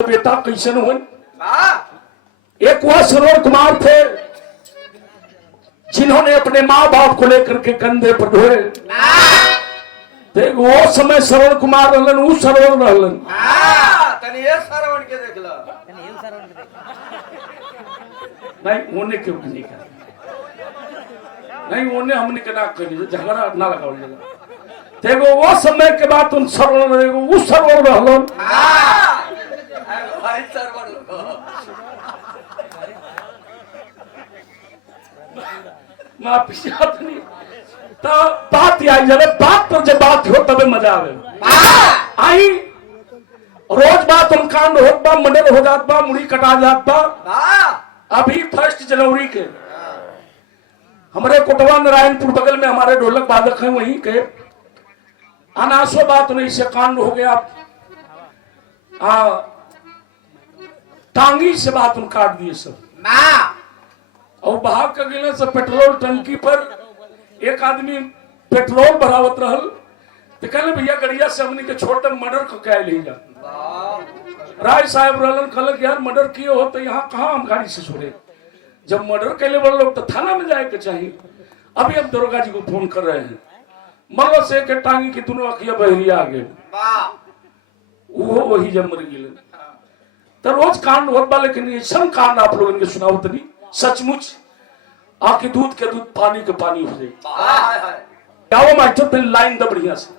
बेटा कैसे न हुए। एक वह सरोवर कुमार थे जिन्होंने अपने माँ बाप को लेकर के कंधे पर ढोए। वो समय श्रवण कुमार रहलन, उ श्रवण रहलन। श्रवण के देख लो नहीं होने क्यों नहीं कर नहीं होने हमने के ना करी झगड़ा ना लगाओ देखो वो समय के बाद उन श्रवण रहेगो उ श्रवण रहलन। भाई श्रवण मां पीछे नहीं तो बात आई जाए बात पर जब बात हो तबे मजा आवे। आई रोज बात हम कांड होत बा, मर्डर हो जात बा, मुड़ी कटा जात बा। अभी 1 जनवरी के हमारे कोटवा नारायणपुर बगल में हमारे ढोलक वादक हैं, वहीं के अनासो बात नहीं से कांड हो गया। टांगी से बात उन काट दिए सब और भाग के गिले से पेट्रोल टंकी पर एक आदमी पेट्रोल भरावत रहल तो कहले भैया गड़िया से हमने के छोटे मर्डर को क्या ले जा। राय साहब रहलन कहल यार मर्डर किए हो तो यहाँ कहाँ हम गाड़ी से छोड़े, जब मर्डर कैले बड़े लोग तो थाना में जाए के चाहिए। अभी हम दरोगा जी को फोन कर रहे हैं, मरलो से के टांगी की दोनों अखिया बहरिया आ गए वो वही जब मर गए। तो रोज कांड होत बा, लेकिन ये सब कांड आप लोगों ने सुनाओ तनी सचमुच आके दूध के दूध पानी के पानी हो जाए। क्या वो मास्टर पे लाइन द बढ़िया से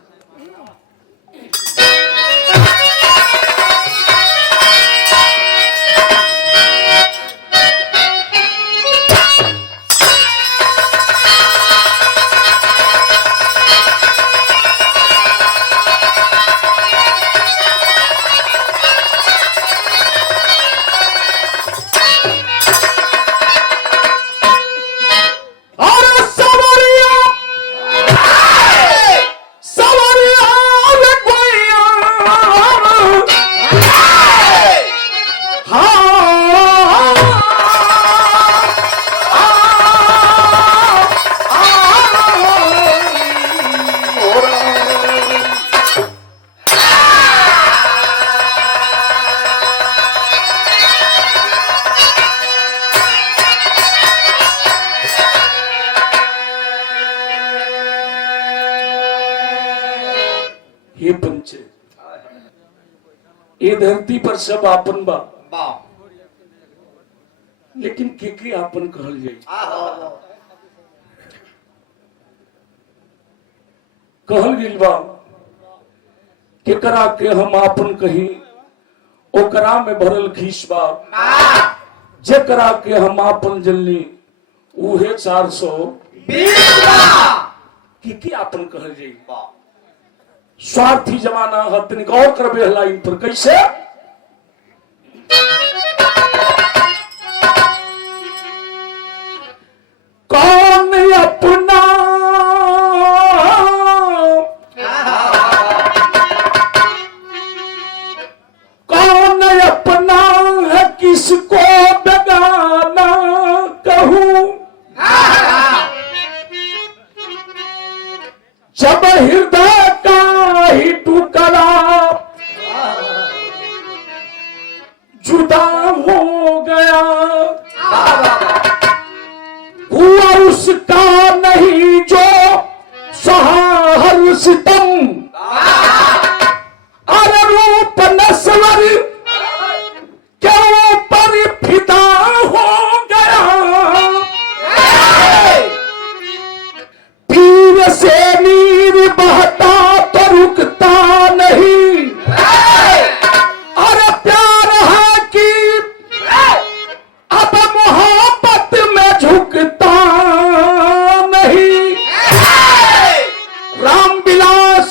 ये पंचे ये धरती पर सब आपन बा, लेकिन के आपन कहल जाए। कहल गइल बा केकरा के हम आपन कही ओकरा में भरल खीस बा, जेकरा के हम आपन जल्ली उहे 420 के आपन कहल जाए। स्वार्थी जमाना है, तनिक गौर करबे लाइन पर कैसे कौन अपना कौन अपना है किसको बेगाना कहूं, जब हृदय ही टुकड़ा जुदा हो गया हुआ उसका नहीं जो सहा हर सितम, अरे रूप नस्वर के ऊपर फिदा हो गया, पीर से नीर बहता तो रुकता नहीं, अरे प्यार है कि अब मोहब्बत में झुकता नहीं, रामविलास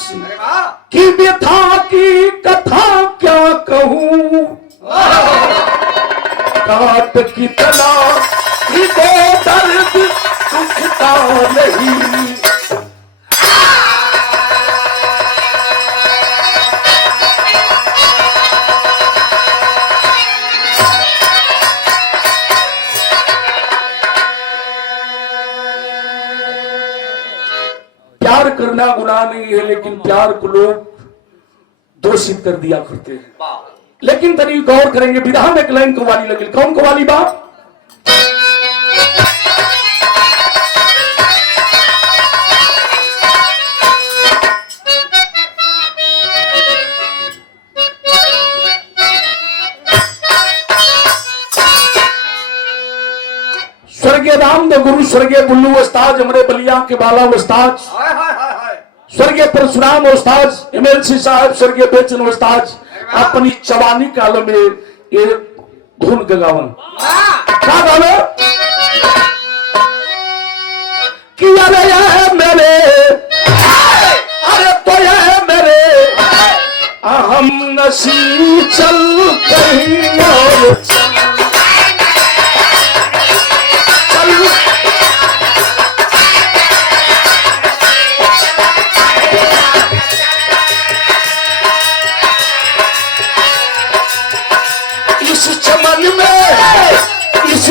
की व्यथा की कथा क्या कहूं, काट कितना हृदय दर्द दुखता नहीं। प्यार करना गुनाह नहीं है, लेकिन प्यार को लोग दोषित कर दिया करते हैं। लेकिन तनी गौर करेंगे विधा में एक लाइन कवाली लगी। कौन कवाली बा? स्वर्गीय रामदेव गुरु, स्वर्गीय बुल्लू उस्ताद, हमरे बलिया के बाला उस्ताद, हाय हाय हाय हाय। स्वर्गीय परशुराम उस्ताद, एमएलसी साहब, स्वर्गीय बेचन उस्ताद अपनी जवानी काल में ये धुन गगावन क्या गावे कि अरे ये मेरे, अरे तो ये मेरे हम नसी चल कहीं और चल। चमन में, इस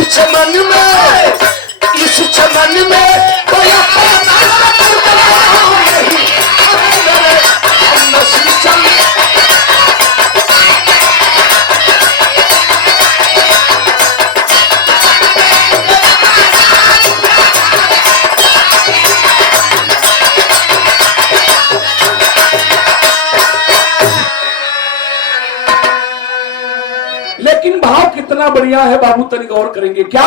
चमन में कोई लेकिन भाव कितना बढ़िया है बाबू, तनी गौर करेंगे क्या?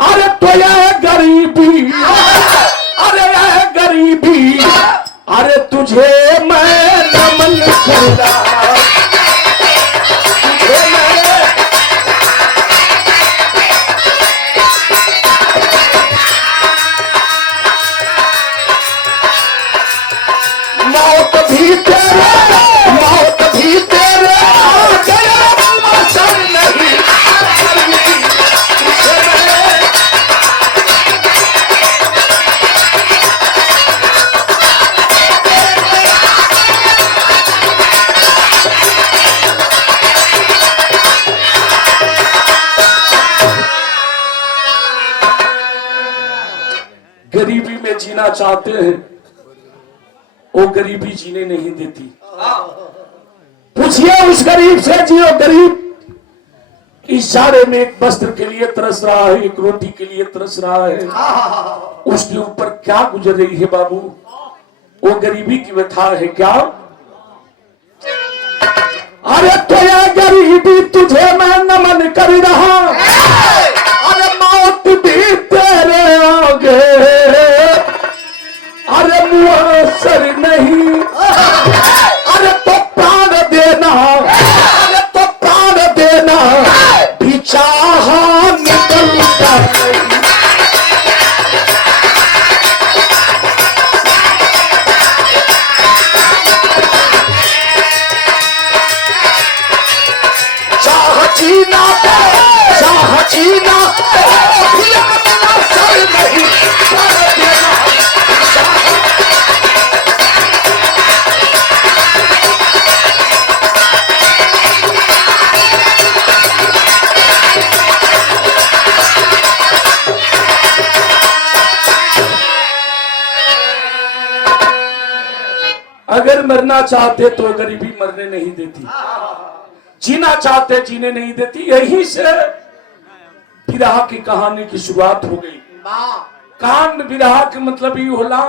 अरे तो यह गरीबी, अरे यह गरीबी, अरे तुझे मैं नमन कर रहा, तुझे मैं मौत भी तेरे, मौत भी तेरे गरीबी में जीना चाहते हैं, वो गरीबी जीने नहीं देती। पूछिए उस गरीब से, जियो गरीब इशारे में एक वस्त्र के लिए तरस रहा है, एक रोटी के लिए तरस रहा है, उसके ऊपर क्या गुजर रही है बाबू? वो गरीबी की व्यथा है क्या? अरे तो यह गरीबी तुझे मैं नमन कर रहा, अरे मौत भी तेरे आगे, अरे मुआसर नहीं, अरे तो प्राण देना, अरे तो प्राण देना भी चाहा निकलता नहीं। चाह जीना, चाह जीना मुआसर नहीं, प्राण देना अगर मरना चाहते तो गरीबी मरने नहीं देती, जीना चाहते जीने नहीं देती। यहीं से विरह की कहानी की शुरुआत हो गई। कांड विरह के मतलब ये होला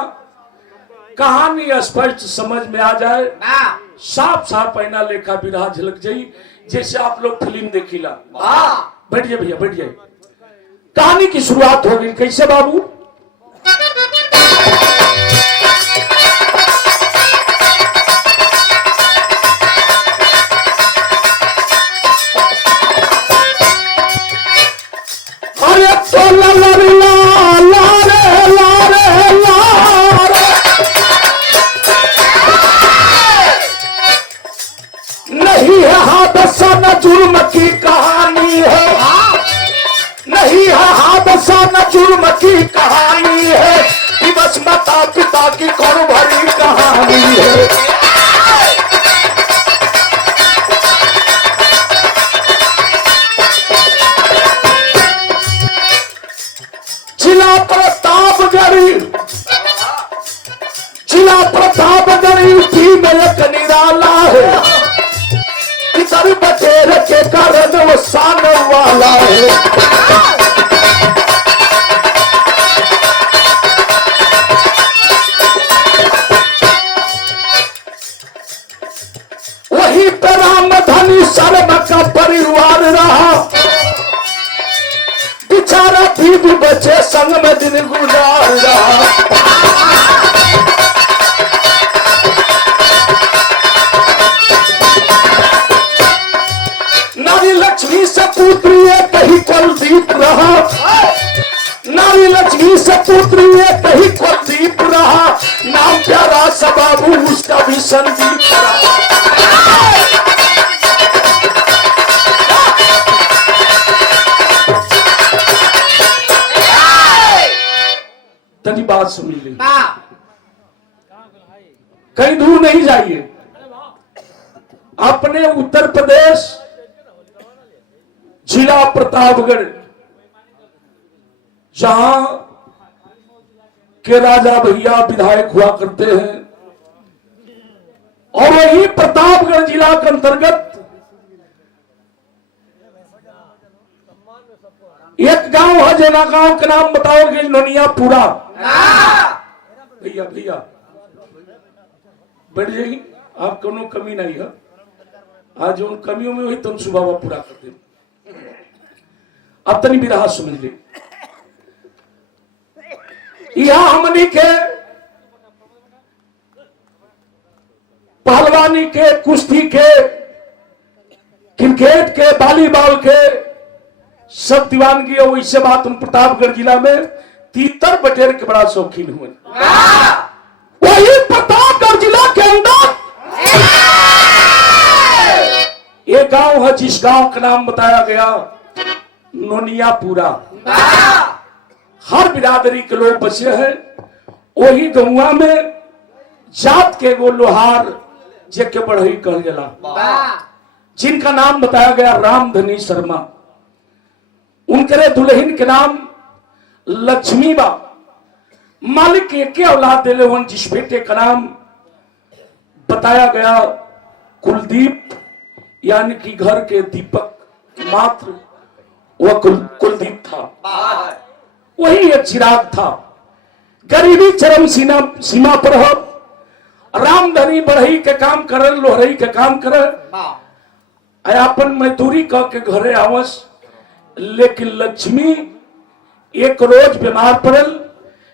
कहानी स्पष्ट समझ में आ जाए, साफ साफ पैना लेखा विरह झलक जाई, जैसे आप लोग फिल्म देखिला। बैठ जाए भैया, बैठ जाए। कहानी की शुरुआत हो गई कैसे बाबू? अरे तो नहीं है हादसा न जुर्म की कहानी है, नहीं है हादसा न जुर्म की कहानी है, दिवस माता पिता की कौन भरी कहानी है। जिला प्रतापगढ़, जिला प्रतापगढ़ यूपी में एक निराला है, दूध बटेर के कारण वो सान वाला है। वही पे रामधनी शर्मा का परिवार रहा, बेचारा बीवी बचे संग में दिन गुजार रहा। नारी लक्ष्मी से पुत्री कहीं कुलदीप रहा, नारी लक्ष्मी से पुत्री कहीं कुलदीप रहा, नाम प्यारा सा बाबू उसका भी संदीप रहा। तनी बात सुन ली, कहीं दूर नहीं जाइए। अपने उत्तर प्रदेश जिला प्रतापगढ़, जहां के राजा भैया विधायक हुआ करते हैं, और वही प्रतापगढ़ जिला के अंतर्गत एक गांव है, जना गांव का नाम बताओगे? नोनियापुरा। भैया भैया बढ़ जाएगी, आप कोनो कमी नहीं है। आज उन कमियों में हुई तुम सुबह पूरा कर दे। अब तनी बिरहा समझ ले। यहां हमनी के पहलवानी के, कुश्ती के, क्रिकेट के, वॉलीबॉल के सब दीवानगी है। वैसे बात हम प्रतापगढ़ जिला में तीतर बटेर के बड़ा शौकीन हुए। वही प्रतापगढ़ जिला के अंदर एक गांव है, जिस गांव का नाम बताया गया नोनियापुरा। हर बिरादरी के लोग बसे हैं। वही गौवा में जात के एगो लोहार जेके बढ़ई कह गया, जिनका नाम बताया गया रामधनी शर्मा। उनके दुल्हन के नाम लक्ष्मी बा। मालिक एक औलाद दिले वन, जिस बेटे का नाम बताया गया कुलदीप, यानी कि घर के दीपक मात्र वह कुलदीप था। वही एक चिराग था। गरीबी चरम सीमा पर हो। रामधनी बढ़ई के काम करे, लोहरई के काम करे, अपन मजदूरी कह के घरे आवस। लेकिन लक्ष्मी एक रोज बीमार पड़ल,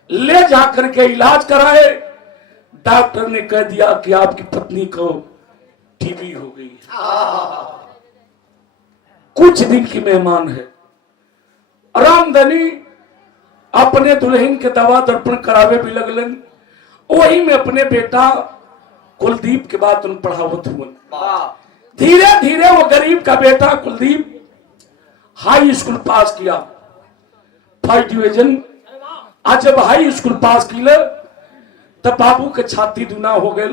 ले जाकर के इलाज कराए। डॉक्टर ने कह दिया कि आपकी पत्नी को टीबी हो गई है, कुछ दिन की मेहमान है। रामधनी अपने दुल्हन के दवा दर्पण करावे भी लगलन। वही में अपने बेटा कुलदीप के बाद उन पढ़ावत हुआ। धीरे धीरे वो गरीब का बेटा कुलदीप हाई स्कूल पास किया, 5 डिवीजन। आज जब हाई स्कूल पास किया तब बाबू के छाती दुना हो गए।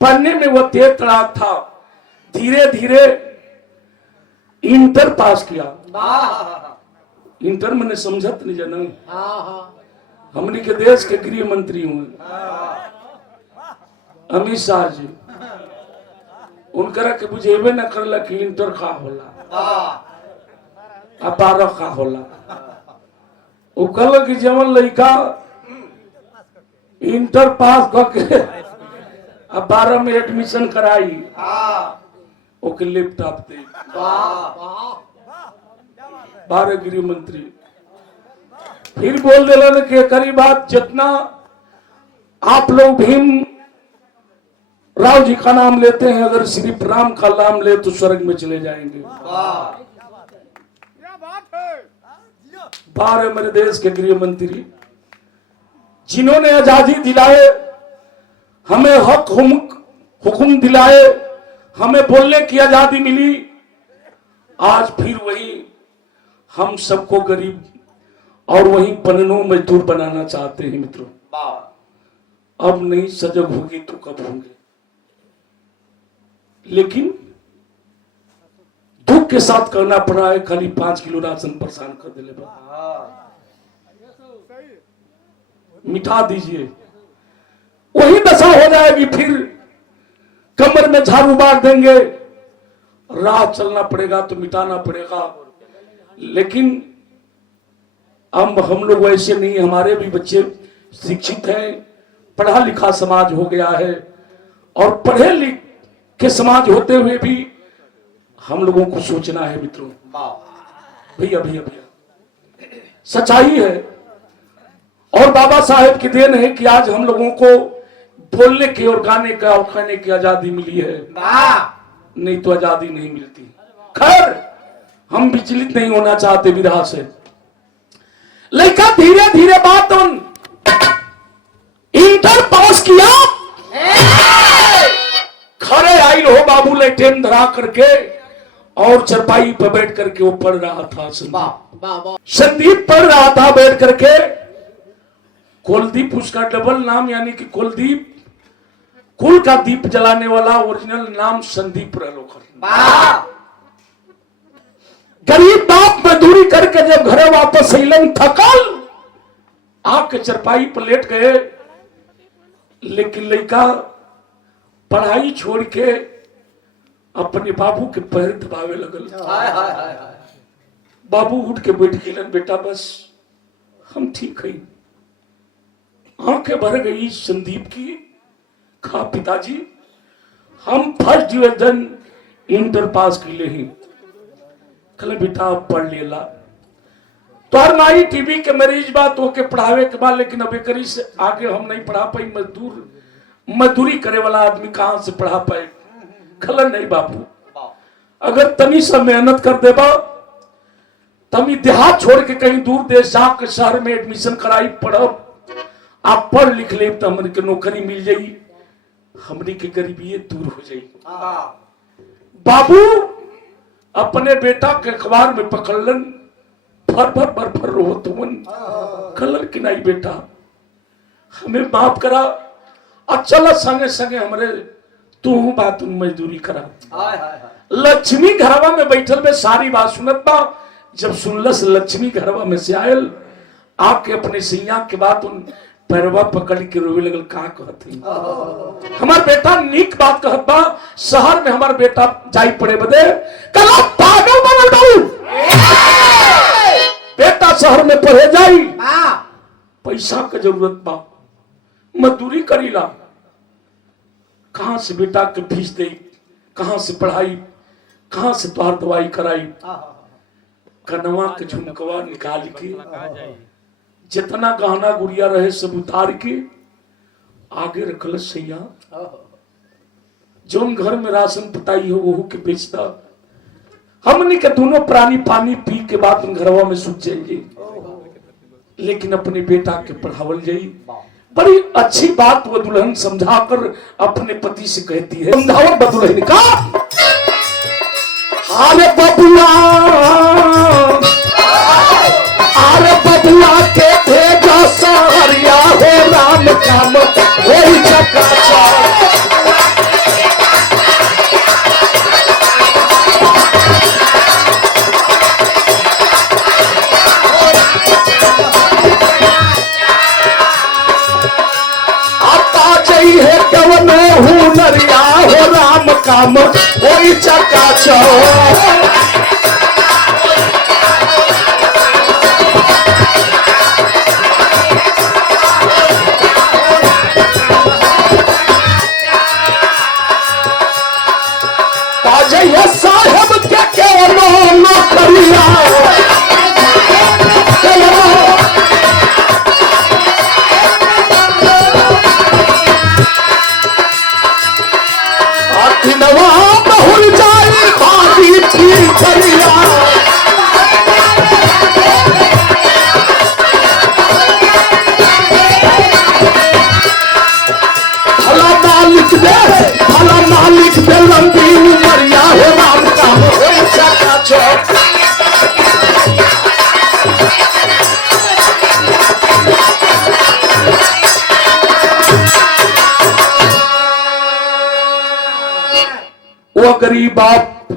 पढ़ने में वो तेज तड़ाक था। धीरे धीरे इंटर पास किया। इंटर मैंने समझत नहीं जाना, हमने के देश के गृह मंत्री हुए अमित शाह जी। उनकरा के बुझेबे न करला कि इंटर का होला, 12 का होला। वो कहल कि जवन लड़का इंटर पास करके 12 में एडमिशन कराई, ओके लैपटॉप दे। 12 गृह मंत्री फिर बोल दिलन कि करी बात, जितना आप लोग भीम राव जी का नाम लेते हैं, अगर सिर्फ राम का नाम ले तो स्वर्ग में चले जाएंगे। 12 मेरे देश के गृह मंत्री, जिन्होंने आजादी दिलाए, हमें हक हुक्म दिलाए, हमें बोलने की आजादी मिली, आज फिर वही हम सबको गरीब और वही पन्नों मजदूर बनाना चाहते हैं। मित्रों, अब नहीं सजग होगी तो कब होंगे। लेकिन दुख के साथ करना पड़ रहा है। खाली 5 किलो राशन परेशान कर दिले, मिटा दीजिए, वही दशा हो जाएगी। फिर कमर में झाड़ू मार देंगे राह चलना पड़ेगा तो मिटाना पड़ेगा, लेकिन अब हम लोग वैसे नहीं, हमारे भी बच्चे शिक्षित हैं, पढ़ा लिखा समाज हो गया है, और पढ़े लिखे समाज होते हुए भी हम लोगों को सोचना है मित्रों। भैया भैया भैया सच्चाई है, और बाबा साहेब की देन है कि आज हम लोगों को बोलने की और गाने का और खाने की आजादी मिली है, नहीं तो आजादी नहीं मिलती। खैर हम विचलित नहीं होना चाहते विधा से, लेकिन धीरे धीरे बात उन इंटर पास किया, खड़े आई हो बाबू लेटेन धरा करके, और चरपाई पर बैठ करके वो पढ़ रहा था। संदीप पढ़ रहा था बैठ करके। कुलदीप उसका डबल नाम, यानी कि कुलदीप कुल का दीप जलाने वाला, ओरिजिनल नाम संदीप रहलोकर। गरीब बाप मजदूरी करके जब घरे वापस अलन, थकल आके चरपाई पर लेट गए, लेकिन लड़का पढ़ाई छोड़ के अपने बाबू के पैर दबावे लगल। बाबू उठ के बैठ गेलन, बेटा बस हम ठीक है। आंखें भर गई संदीप की, खा पिताजी हम फर्स्ट डिवीजन इंटर पास किए हैं। कल बेटा पढ़ लेला, तो हर माई टीबी के मरीज बात होके पढ़ावे के बाद, लेकिन अब एकरी से आगे हम नहीं पढ़ा पाई। मजदूरी करे वाला आदमी कहां से पढ़ा पाए? खलन नहीं बापू, अगर तनी सा मेहनत कर देबा, तमी देहात छोड़ के कहीं दूर देश जाकर शहर में एडमिशन कराई, पढ़ब, आप पढ़ लिख ले तो हमन के नौकरी मिल जाई, हमनी के गरीबी दूर हो जाई। बाबू अपने बेटा के अखबार में पकड़लन, भर भर भर भर रो तुमन, कलर की नहीं बेटा हमें माफ करा, अच्छा संगे संगे हमरे तू बात मजदूरी करा। लक्ष्मी घरवा में बैठल में सारी बात सुनत बा, जब सुनलस लक्ष्मी घरवा में से आयल, आके अपने सैया के बात उन पैरवा पकड़ के रोवे लगल। का कहते हमार बेटा नीक बात कहत बा, शहर में हमार बेटा जाई पड़े बदे, कला पागल बनल बाऊ, बेटा शहर में पढ़े जाई, पैसा का जरूरत बा, मजदूरी करीला, कहां से बेटा के फीस दे, कहां से पढ़ाई, कहां से तोहार दवाई कराई। कनवा के झुमकवा निकाल के, जितना गहना गुड़िया रहे सब उतार के आगे रखल सैया, जोन घर में राशन पताई हो वो के बेचता, हमने के दोनों प्राणी पानी पी के बाद उन घरवा में सूख जाएंगे, लेकिन अपने बेटा के पढ़ावल जाई। बड़ी अच्छी बात वो दुल्हन समझाकर अपने पति से कहती है, समझावत दुल्हन का, अरे बबुआ, अरे बबुआ के भेजा सहरिया हो राम काम वही चकाचौंध। हुनरिया हो राम काम वही चकाचौंध। ताजैया साहेब के केवलो नौकरिया, मालिक दे लंबी उमरिया हो राम काम वही चकाचौंध। वो गरीब बाप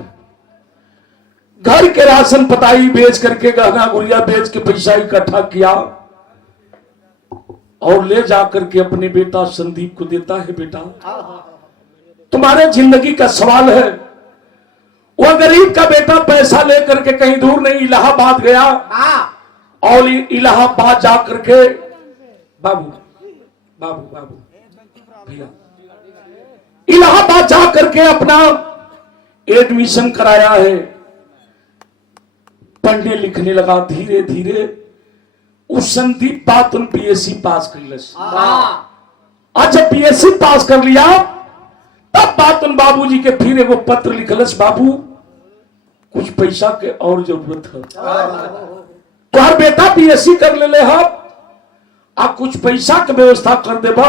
घर के राशन पताई बेच करके, गहना गुड़िया बेच के पैसा इकट्ठा किया और ले जाकर के अपने बेटा संदीप को देता है। बेटा तुम्हारे जिंदगी का सवाल है, वो गरीब का बेटा पैसा लेकर के कहीं दूर नहीं इलाहाबाद गया और इलाहाबाद जा करके बाबू बाबू बाबू भैया इलाहाबाद जा करके अपना एडमिशन कराया है। पढ़ने लिखने लगा धीरे धीरे। उस संदीप बात उन बीएससी पास कर लिया। आज जब बीएससी पास कर लिया तब बात उन बाबूजी के फिर एगो पत्र लिखलस, बाबू कुछ पैसा के और जरूरत है, तुम्हार बेटा बीएससी कर ले आप कुछ पैसा के व्यवस्था कर देबा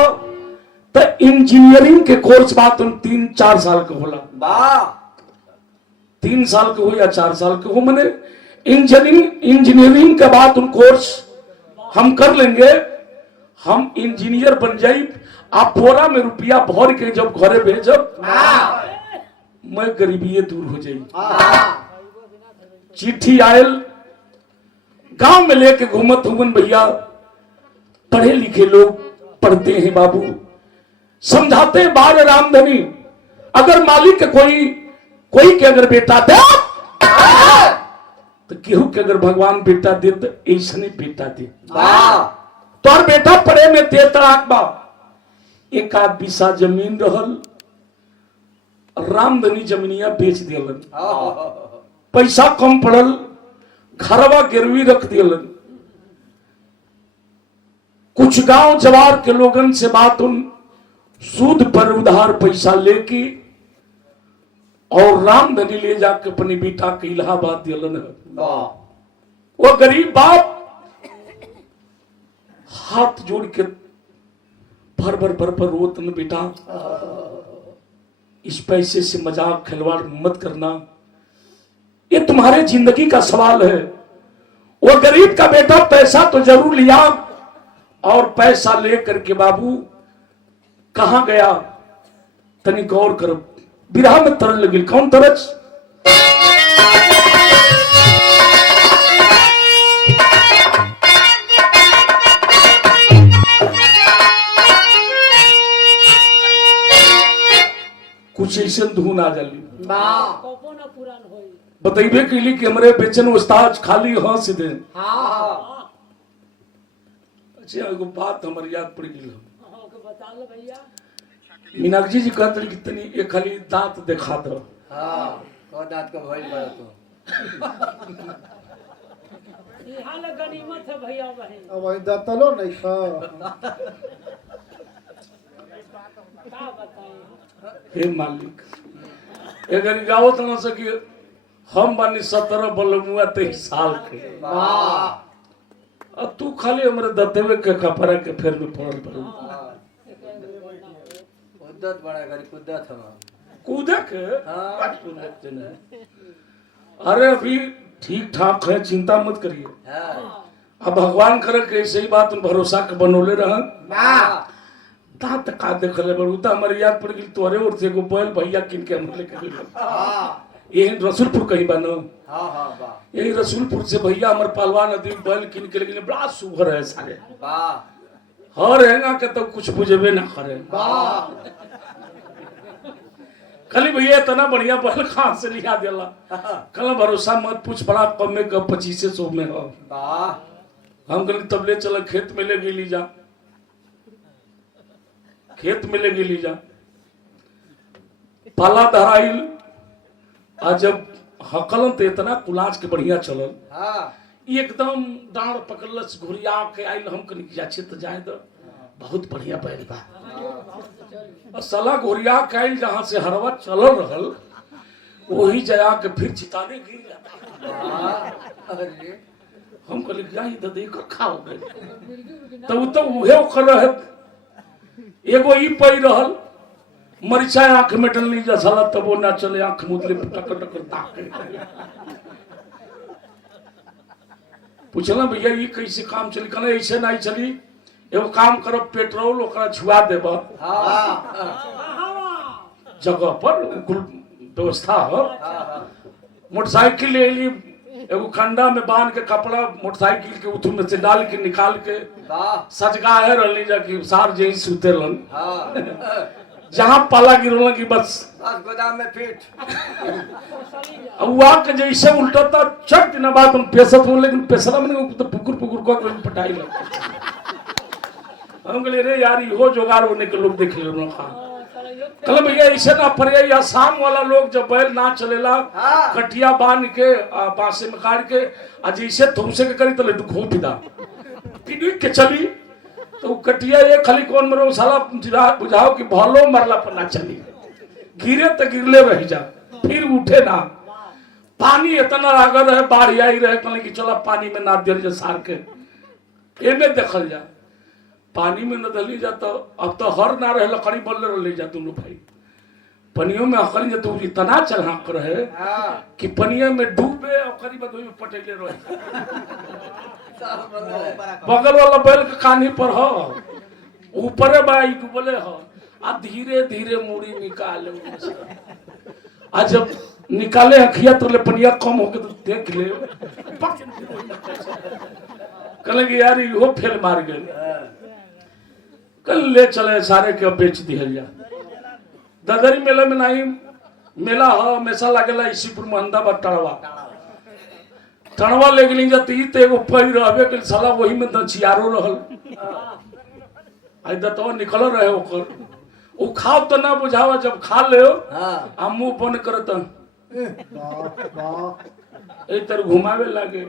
तो इंजीनियरिंग के कोर्स बात उन 3-4 साल के होला। 3 साल के हो या 4 साल के हो, मैंने इंजीनियरिंग के बाद उन कोर्स हम कर लेंगे, हम इंजीनियर बन जाए। आप बोरा में रुपया भर के जब घरे भेजब मैं गरीबी दूर हो जाई। चिट्ठी आयल, गांव में लेके घूमत हुवन भैया। पढ़े लिखे लोग पढ़ते हैं बाबू, समझाते हैं बार रामधनी, अगर मालिक के कोई के अगर बेटा दे तो केहू के अगर भगवान बेटा दे तो ऐसने बेटा दे। तो और बेटा पढ़े में ते तड़ाक बा। एक आध बीसा जमीन रहल, रामधनी जमीनिया बेच दिलन। पैसा कम पड़ल, घरवा गिरवी रख दिलन। कुछ गांव जवार के लोगन से बात उन सूद पर उधार पैसा लेके और रामधनी ले जाके अपनी बेटा के इलाहाबाद दिलन है। वो गरीब बाप हाथ जोड़ के भर भर रोत न, बेटा इस पैसे से मजाक खिलवाड़ मत करना, ये तुम्हारे जिंदगी का सवाल है। वो गरीब का बेटा पैसा तो जरूर लिया और पैसा लेकर के बाबू कहां गया तनी गौर करो। बिरहा में तरल लगी, कौन तरस? कुछ ऐसे धुन आ जाली बतैबे के लिए कि हमरे बेचन उस्ताद खाली हंस दे। अच्छा एगो बात हमारी याद पड़ गई। मीनाक्षी जी कहते रही कितनी एक खाली दांत दिखा दो। दांत का भइल बड़ा तो यहाँ लग गनीमत है भैया बहन। अब वही दांतलो नहीं खा। क्या बताएं? हे मालिक, अगर गाओ तो ना सकी हम बानी 17 बलमुआ 23 साल के। अब तू खाली हमरे दतवे के कपड़ा के फेर में पड़ल पड़ल। कुद्दत बड़ा करी कुद्दत हम कूदे के कूदते नहीं। अरे अभी ठीक ठाक है, चिंता मत करिए। अब भगवान करे के ऐसे ही बात भरोसा के बनोले रह। दांत का देखले बड़ूता हमारी याद पड़ गई। तोरे और से बैल भैया किन के हम लेके यही रसूलपुर कहीं बनो। यही रसूलपुर से भैया हमारे पहलवान नदी बैल किन के लेकिन बड़ा सुघर है सारे। हर हैंगा के तो कुछ बुझेबे ना करे। खाली भैया इतना बढ़िया बैल कहां से लिया दिला। कल भरोसा मत पूछ, बड़ा कम में 2500 में हो। हम कल तबले चल खेत में ले ली जा, खेत में ले ली जा। पाला धराइल आज जब हकलन तो इतना कुलाज के बढ़िया चलल। एकदम डांड पकड़लस घुरिया के आइल। हम कनी जाछे तो जाए तो बहुत बढ़िया बैल बा। सला घुरिया के आइल जहां से हरवा चलल रहल वही जया के फिर चिताने गिर जाता। हम कहले जाई तो देख खाओ गए तब तो उहे कर रहे। एगो ई पई रहल मरिचा आंख में डलनी जा साला तब वो ना चले, आंख मुदले टक टक ताके। पूछला भैया ये कैसे काम चली? कहना ऐसे नहीं चली, एगो काम करो पेट्रोल ओकरा छुआ देब जगह पर कुल व्यवस्था हो। मोटरसाइकिल ले ली, एगो खंडा में बांध के कपड़ा मोटरसाइकिल के उथु में से डाल के निकाल के सजगा है रहली जा कि सार जही सुतेलन। जहां पाला गिरोला की बस बस गोदाम में फिट। हुआ के जैसे उल्टा था चट न बात हम पेशत हो, लेकिन पेशरा में तो पुकुर पुकुर को कोई पटाई लग हम कहले रे यार इहो जोगाड़ होने के लोग देख ले ना खा कल भैया ऐसे ना पड़े या शाम वाला लोग जब बैल ना चलेला हाँ। कटिया बांध के बांसे में काट के जैसे तुमसे के करी तो लड्डू खो पिदा पिनी के चली तो कटिया ये खाली कौन मरो साला बुझाओ कि भलो मरला पर ना चली गिरे तो गिरले रह जा फिर उठे ना पानी इतना लागल है बाढ़ आई रहे कहले कि चला पानी में ना दिल जा सार के एमे देखल जा पानी में न दली जा तो अब तो हर ना रहे लकड़ी बल्ले ले जा दोनों भाई पनियों में अकड़ी जा तो इतना चढ़ाक रहे हाँ। कि पनिया में डूबे और करीब में पटेले रहे बगल वाला बैल के कानी पर हो ऊपर बाई डूबले हो आ धीरे धीरे मुड़ी निकाले आ जब निकाले अखिया तो ले पनिया कम होके तो देख ले कहले यार इहो फेल मार गए कल ले चले सारे के बेच दिया जा ददरी मेला में नहीं मेला हो हमेशा लगेला इसीपुर महंदाबाद टणवा ले गेली जाती तो एगो पैर रहबे के साला वही में दचियारो रहल आई दतवा निकल रहे ओकर उ खाओ तो ना बुझावा जब खा ले आ मुंह बंद करत ए तर घुमावे लागे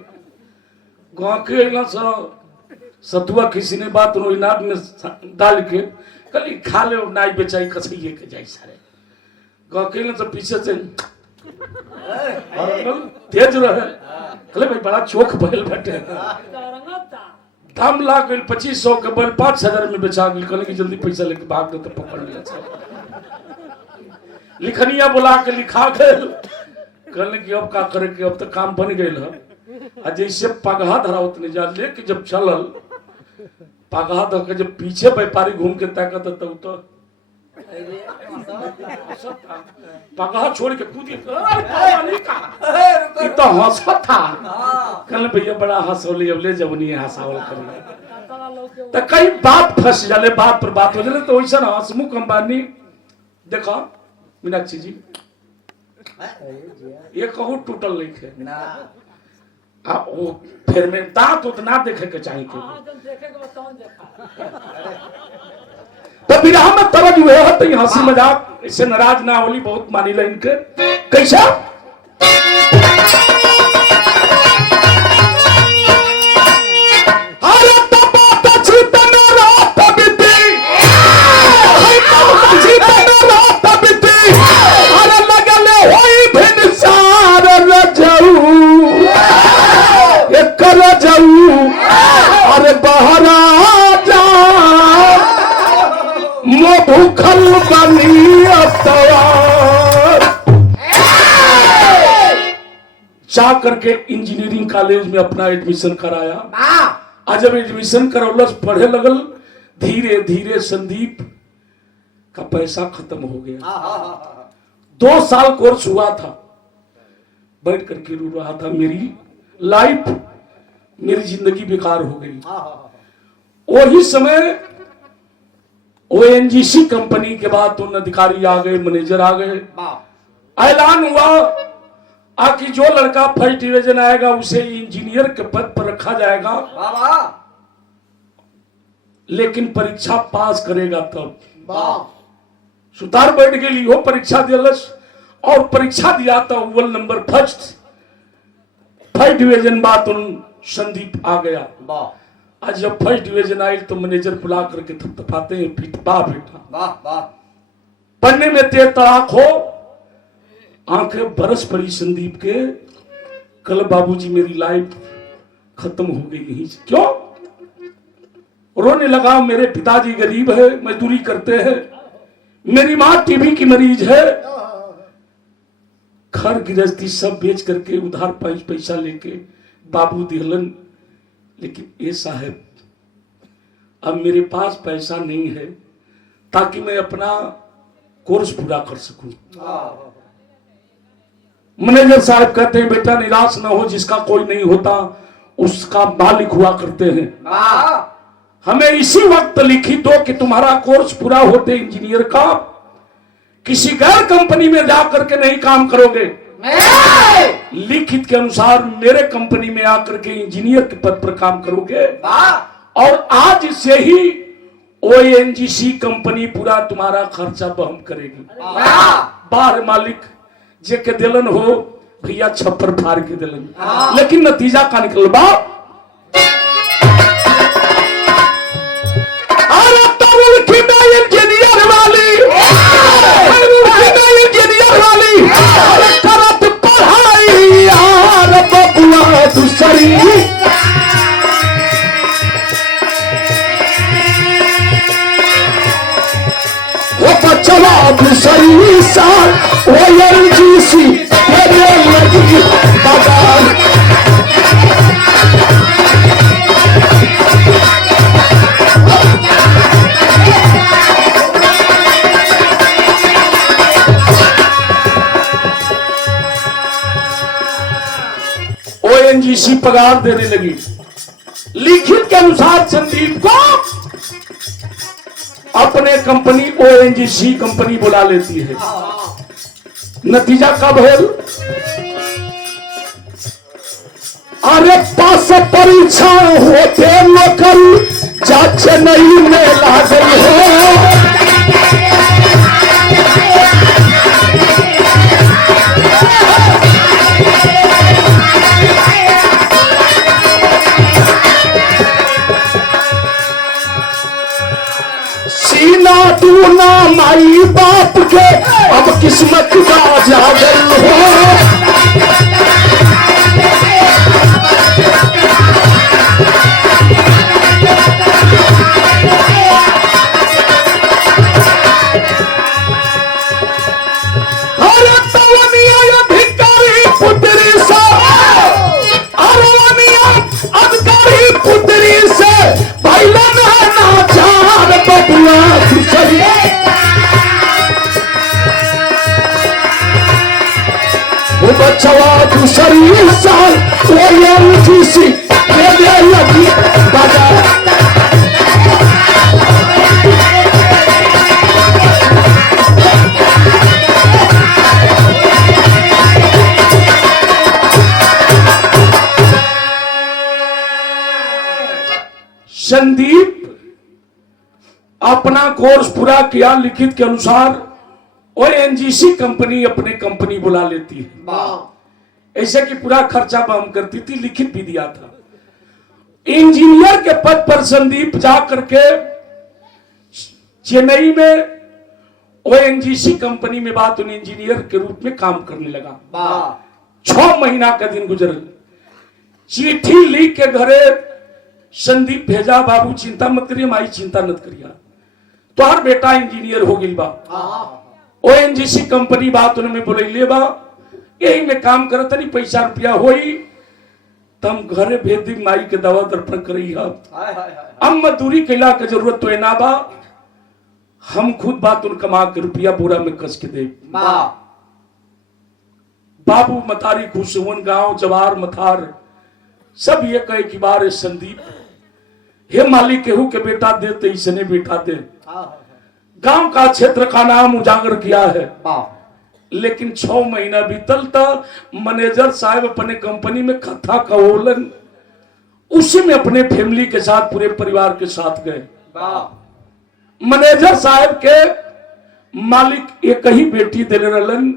गांव के ना सतुआ किसी ने बात रोइनाद में डाल के कल खा ले नाई बेचाई कसैये के जाई सारे गांव के ना तो पीछे से तेज रहे कहले भाई बड़ा चोख बैल बैठे दाम ला गई 2500 के बैल 5000 में बेचा गई कहले कि जल्दी पैसा लेके भाग दो तो पकड़ लिया लिखनिया बुला के लिखा गए कहले कि अब का करे कि अब तो काम बन गए है जैसे पगहा धरा उतने जा लेके जब चलल पगहा धर के जब पीछे व्यापारी घूम के ताकत तब तो पगहा छोड़ के कूद तो हंसा था कल भैया बड़ा हंसौली अब ले जवनी हंसावल करी तो कई बात फंस जाले बात पर बात हो जाले तो वैसा ना हंसमुख अंबानी देखो मीनाक्षी जी ये कहू टूटल लिखे ना वो फिर में दांत उतना देखे के चाहिए तो विराह में तरज हुए है तो हंसी मजाक इससे नाराज ना होली बहुत मानी ला इनके कैसा अरे बहरा जा भूखल बनी जा करके इंजीनियरिंग कॉलेज में अपना एडमिशन कराया आज जब एडमिशन करौलस पढ़े लगल धीरे धीरे संदीप का पैसा खत्म हो गया 2 साल कोर्स हुआ था बैठ करके रो रहा था मेरी लाइफ मेरी जिंदगी बेकार हो गई वही समय ओएनजीसी कंपनी के बाद तो अधिकारी आ गए मैनेजर आ गए ऐलान हुआ कि जो लड़का फर्स्ट डिवीजन आएगा उसे इंजीनियर के पद पर रखा जाएगा लेकिन परीक्षा पास करेगा तब सुतार बैठ गई हो परीक्षा दिलस और परीक्षा दिया था अव्वल नंबर फर्स्ट डिवीजन बात संदीप आ गया आज जब फर्स्ट डिवीजन आई तो मैनेजर बुला करके थपथपाते हैं बेटा पढ़ने में तेज तड़ाक हो आंखें बरस पड़ी संदीप के कल बाबूजी मेरी लाइफ खत्म हो गई यहीं से क्यों रोने लगा मेरे पिताजी गरीब है मजदूरी करते हैं मेरी माँ टीबी की मरीज है घर गृहस्थी सब बेच करके उधार पैसा लेके बाबू दिहलन लेकिन ये साहब अब मेरे पास पैसा नहीं है ताकि मैं अपना कोर्स पूरा कर सकूं मैनेजर साहब कहते हैं बेटा निराश ना हो जिसका कोई नहीं होता उसका मालिक हुआ करते हैं हमें इसी वक्त लिखी दो कि तुम्हारा कोर्स पूरा होते इंजीनियर का किसी गैर कंपनी में जा करके नहीं काम करोगे, लिखित के अनुसार मेरे कंपनी में आकर के इंजीनियर के पद पर काम करोगे। और आज से ही ओएनजीसी कंपनी पूरा तुम्हारा खर्चा वहन करेगी। बाहर मालिक जे के दिलन हो भैया छप्पर फाड़ के दिलन, लेकिन नतीजा का निकल बा इंजीनियर वाली करत पढ़ाई यार बबुआ दूसरी चला दूसरी साल ओएनजीसी मेरे लगी बाजार। ओएनजीसी पगार देने लगी। लिखित के अनुसार संदीप को अपने कंपनी ओएनजीसी कंपनी बुला लेती है। नतीजा कब है? अरे पास परीक्षा होते नौकरी जांच नहीं में लागल हो। सीना दूना माई बाप के अब किस्मत का जागल हो। अरे तवनिया अधिकारी पुत्री से, अरवनिया अधिकारी पुत्री से बैलन है नाचार बबुआ दूसरी। वो बचवा दूसरी साल ओएनजीसी मेरे लगी बाजार। संदीप अपना कोर्स पूरा किया। लिखित के अनुसार ओएनजीसी कंपनी अपने कंपनी बुला लेती है। ऐसे कि पूरा खर्चा वहन करती थी। लिखित भी दिया था। इंजीनियर के पद पर संदीप जा करके चेन्नई में ओएनजीसी कंपनी में बात उन इंजीनियर के रूप में काम करने लगा। 6 महीना का दिन गुजर। चिट्ठी लिख के घरे संदीप भेजा, बाबू चिंता मत करिए, माई चिंता मत करिए, तो हर बेटा इंजीनियर हो गई बा। ओएनजीसी कंपनी बात उन्हें बोले बा, यही में काम करत नहीं, पैसा रुपया होई तम घरे भेज दी, माई के दवा दर्पण करी। अब मजदूरी कैला के जरूरत तो ना बा, हम खुद बात उन कमा के रुपया बोरा में कस के दे। बाबू मतारी खुशवन गांव जवार मथार सब ये कहे कि बार संदीप हे मालिक केहू के बेटा दे तो इसने बेटा दे। गांव का क्षेत्र का नाम उजागर किया है। लेकिन 6 महीना बीतल तो मैनेजर साहब अपने कंपनी में कथा कहोलन, उसी में अपने फैमिली के साथ पूरे परिवार के साथ गए। मैनेजर साहब के मालिक एक ही बेटी दे रहलन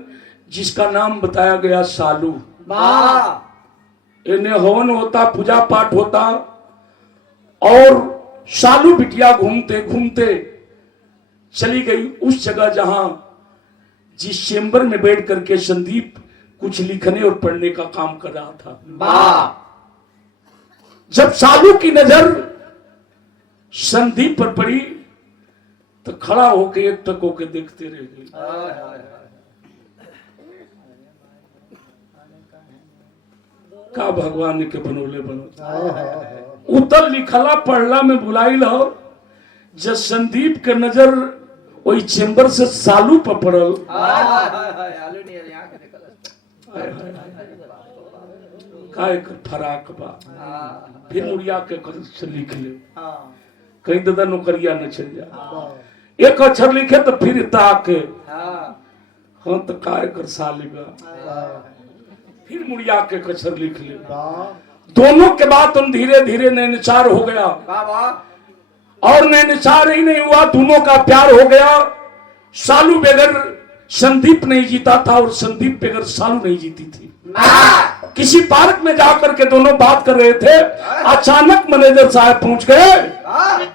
जिसका नाम बताया गया सालू। इन्हें हवन होता, पूजा पाठ होता, और सालू बिटिया घूमते घूमते चली गई उस जगह जहां जिस चेंबर में बैठ करके संदीप कुछ लिखने और पढ़ने का काम कर रहा था। जब सालू की नजर संदीप पर पड़ी तो खड़ा होके एक टक होके देखते रह गए। का भगवान के बनोले बनो उतर लिखला पढ़ला में बुलाई लो। जब संदीप के नजर वही चेंबर से सालू पर पड़ल, फराक बा, फिर मुड़िया के से लिख ले, कहीं दादा नौकरिया न चल जा। एक अक्षर लिखे तो फिर ताके हाँ तो काय कर सालेगा फिर मुड़िया के कचर लिख ले दोनों के बाद तुम धीरे धीरे नैनचार हो गया और नैनचार ही नहीं हुआ दोनों का प्यार हो गया। सालू बेगर संदीप नहीं जीता था और संदीप बेगर सालू नहीं जीती थी। किसी पार्क में जाकर के दोनों बात कर रहे थे, अचानक मैनेजर साहब पहुंच गए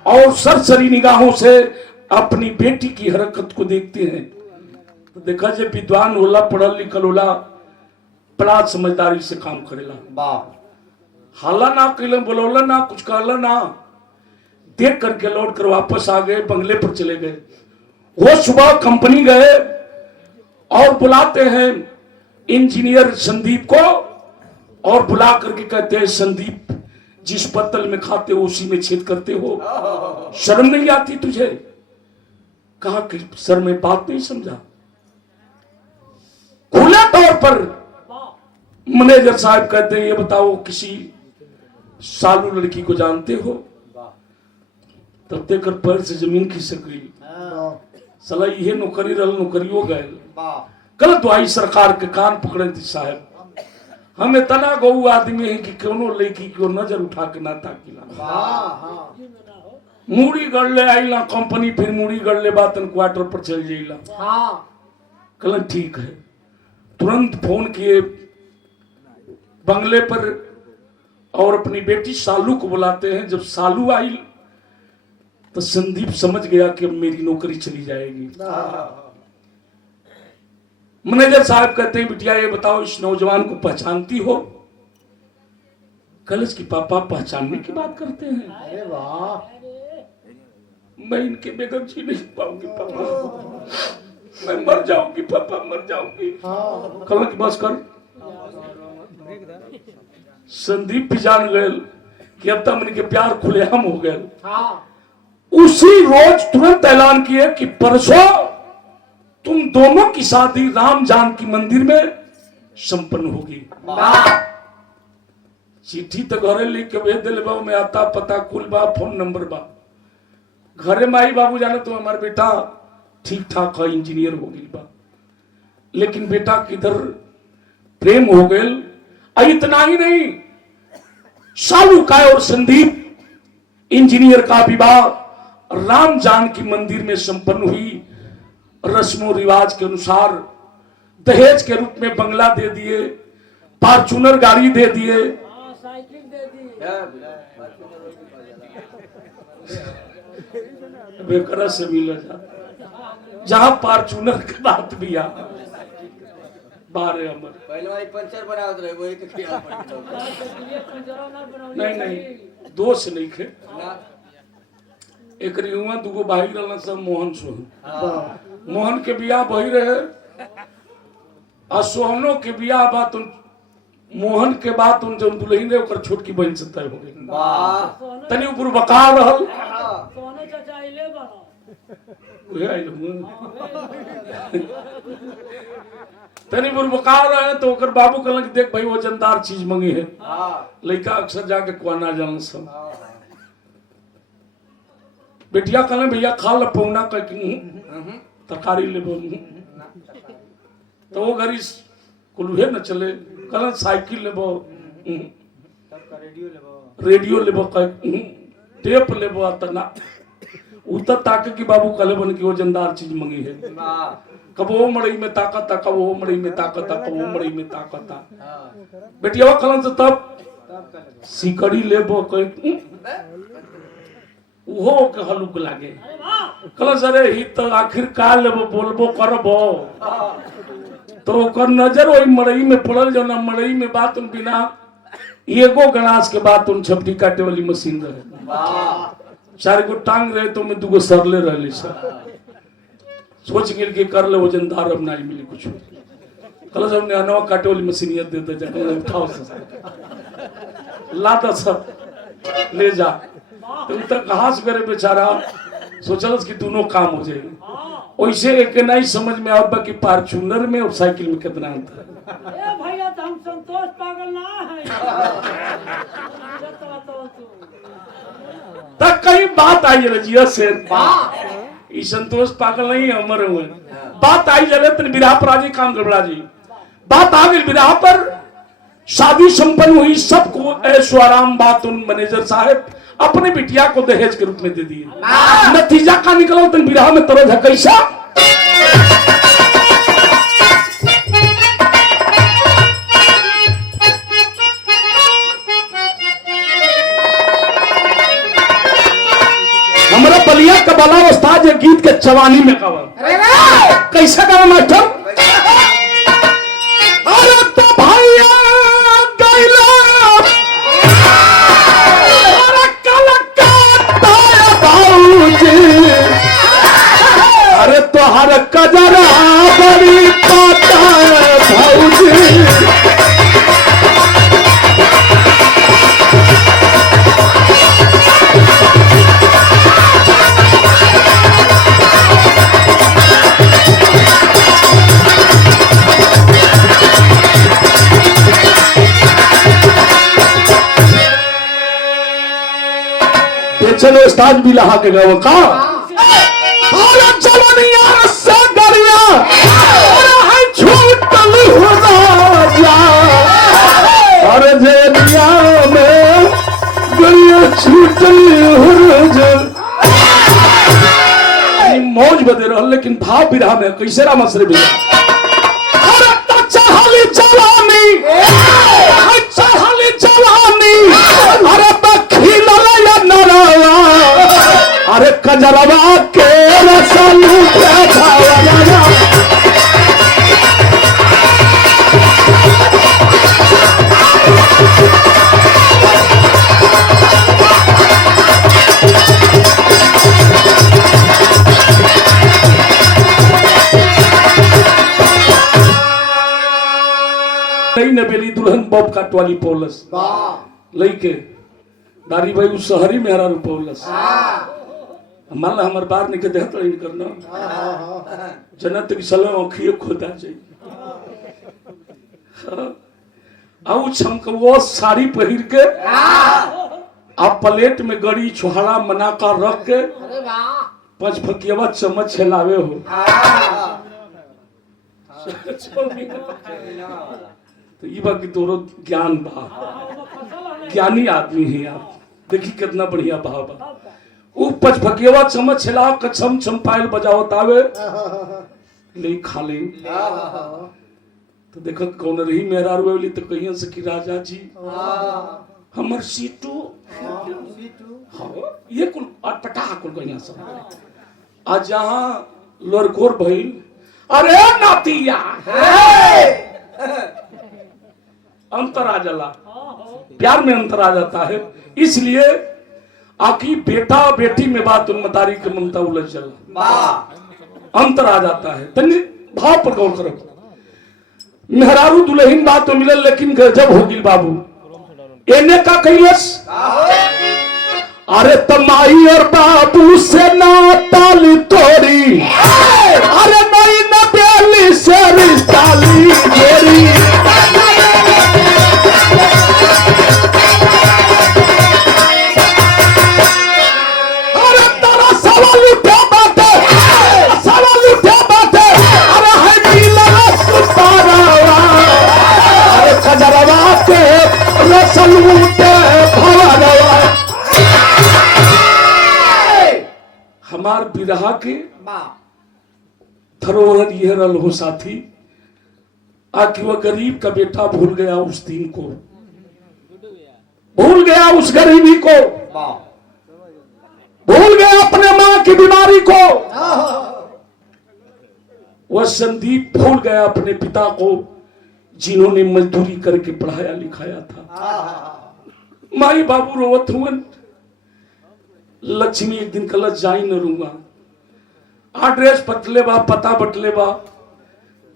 और सरसरी निगाहों से अपनी बेटी की हरकत को देखते हैं। तो देखा जे विद्वान होला, पढ़ल लिखल होला, बड़ा समझदारी से काम करेला। हाला ना कहला, बोलौला ना, कुछ कहला ना, देख करके लौट कर वापस आ गए, बंगले पर चले गए। वो सुबह कंपनी गए और बुलाते हैं इंजीनियर संदीप को और बुला करके कहते हैं, संदीप जिस पत्तल में खाते हो उसी में छेद करते हो, शर्म नहीं आती तुझे? कहा कि सर मैं बात नहीं समझा। खुले तौर पर मैनेजर साहब कहते हैं, ये बताओ किसी सालू लड़की को जानते हो? तब देखकर पैर से जमीन खिसक गई। साला ये नौकरी रल, नौकरियों गए। गलत दुआई सरकार के कान पकड़े थी साहब। हम इतना गौ आदमी है कि कोनो लड़की को नजर उठा के ना ताकीला। मूड़ी गढ़ ले आईला कंपनी, फिर मूड़ी गढ़ ले बातन क्वार्टर पर चल जाइला। कहला ठीक है। तुरंत फोन किए बंगले पर और अपनी बेटी सालू को बुलाते हैं। जब सालू आई तो संदीप समझ गया कि अब मेरी नौकरी चली जाएगी। मैनेजर साहब कहते हैं, बिटिया ये बताओ इस नौजवान को पहचानती हो? कलश की पापा पहचानने की बात करते हैं? अरे वाह, मैं इनके बगैर जी नहीं पाऊंगी पापा, मैं मर जाऊंगी पापा, मर जाऊंगी। कलश की बस कर। संदीप भी जान गए कि अब तक इनके प्यार खुलेआम हो गए। उसी रोज तुरंत ऐलान किए कि परसों तुम दोनों की शादी राम जानकी मंदिर में संपन्न होगी। चिट्ठी तो घरे लिख के भेज दिले बा, में आता पता कुल बा, फोन नंबर बा। घरे माई बाबू जाने तो हमारा बेटा ठीक ठाक है, इंजीनियर हो गई बा, लेकिन बेटा किधर प्रेम हो गए। इतना ही नहीं, सालू का और संदीप इंजीनियर का विवाह राम जानकी मंदिर में संपन्न हुई। रस्मों रिवाज के अनुसार दहेज के रूप में बंगला दे दिए, फॉर्च्यूनर गाड़ी दे दिए, साइकिल दे दी। बेकरा से मिला जा जहां फॉर्च्यूनर की बात भी आ बारे अमर। पहले वाली पंचर बनावत रहे, वही के खियाल पड़ नहीं नहीं, दोष नहीं खे। ना एक रियुआ दुगो भाई रहना सब मोहन सोहन। मोहन के बियाह भई रहे और सोहनो के बियाह बात मोहन के बाद उन जब दुल्हन रे ओकर छोटकी बहन से तय हो गई। वाह, तनी ऊपर बका रहल सोने चाचा इले बनो। उहे आइल हुआ। तनी ऊपर बका रहे तो ओकर बाबू कहलन कि देख भाई वजनदार चीज मंगी है। लड़का अक्सर जाके कुआना जान सब। बेटिया कहले भैया खा ल पौना का तरकारी ले तो वो घरी कुलुहे न चले। कहलन साइकिल लेबो, रेडियो लेबो, टेप लेबो, तना उतर ताके की बाबू कहले बन की वजनदार चीज मंगी है। कब वो मड़ई में ताकत था, कब वो मड़ई में ताकत था, कब वो मड़ई में ताकत था। बेटिया कहलन से तब सिकड़ी लेबो कहीं उहो के हलुक लागे। कहलन सरे ही तो आखिर का लेबो बोलबो करबो तो ओकर नजर वही मड़ई में पड़ल। जो ना मड़ई में बात उन बिना एगो गलास के बाद उन छपटी काटे वाली मशीन रहे। 4 गो टांग रहे तो मैं 2 गो सरले रहली सर। सोच गिर के कर ले वजनदार अब नहीं मिली कुछ। कल जब ने अनवा काटे वाली मशीन ये दे दे जब उठाओ सर लाता सर ले जा। तुम तक घास करे बेचारा सोचलस कि दोनों काम हो जाएंगे। वैसे एक नहीं समझ में आवत बा कि फॉर्च्यूनर में और साइकिल में कितना अंतर है। ए भैया तो हम संतोष पागल ना है। तक कहीं बात आई रजिया से। ई संतोष पागल नहीं अमर हुए। बात आई जले तन विराह पर आजी काम गड़बड़ा जी। बात आ गई विराह पर, शादी संपन्न हुई, सबको ऐशो आराम। बात उन मैनेजर साहब अपने बिटिया को दहेज के रूप में दे दिए। नतीजा का निकला तन विराह में तरह झकैसा। हमारा बलिया का बाला उस्ताद गीत के चवानी में कवर कैसा गाना मास्टर। अरे तो भैया गैला अरे कलकत्ता भाऊजी, अरे तो हर कजरा बड़ी पाता भाऊजी। चलो उस्ताद भी लहा के गए का चलो नहीं यार सगरिया है छूटल हो जा। अरे जेलिया में गरिया छूटल हो जा। मौज बदे रहा लेकिन भाव विरह में कैसे राम से भी। अरे तो चढ़ाली जवानी अरे खिलल या नरवा, अरे कजरवा के रसल नई नवेली दुल्हन बॉब काटवाली पौलस लइके दारी भाई उस शहरी में हरा रुपौलस। मान ला हमार बार निके देहत नहीं करना जन्नत की सलाम आँखियों खोदा चाहिए। आउ छमकवो साड़ी पहिर के आप प्लेट में गड़ी छुहाड़ा मना कर रख के पांच फकियावा चम्मच हिलावे हो। तो ये बाकी तोरो ज्ञान बा, ज्ञानी आदमी है आप। देखी कितना बढ़िया भाव बा। ऊ पचफकियावा चम्मच हिला के छम छम पायल बजावत आवे ले खा ले। तो देखत कौन रही मेहरा रोवेली तो कहिया से कि राजा जी हमर सीटू हाँ ये कुल अटपटा कुल कहिया सब आज जहां लड़कोर भइल। अरे नातिया अंतर आ जाला, प्यार में अंतर आ जाता है। इसलिए आकी बेटा बेटी में बात उन्मतारी के ममता उलझ जाला, अंतर आ जाता है। तनी भाव पर गौर करो। मेहरारू दुल्हन बात तो मिलल लेकिन गजब होगी बाबू। एने का कैलस अरे तमाई और बाबू से नाताली तोड़ी, अरे नई नबेली से रिश्ताली जोड़ी। अरे तारा सवाल उठा बाटे, सवाल उठा बाटे। अरे है नीला सुतारावा, अरे खजरवा के रसल उठे भवरवा। हमार विरहा के धरोहर यह रल हो साथी। आखिर वह गरीब का बेटा भूल गया उस दिन को, भूल गया उस गरीबी को, भूल गया अपने मां की बीमारी को। वह संदीप भूल गया अपने पिता को जिन्होंने मजदूरी करके पढ़ाया लिखाया था। माई बाबू रोवत हुए। लक्ष्मी एक दिन कल जाई न रूंगा, एड्रेस बतले बा, पता बतले बा।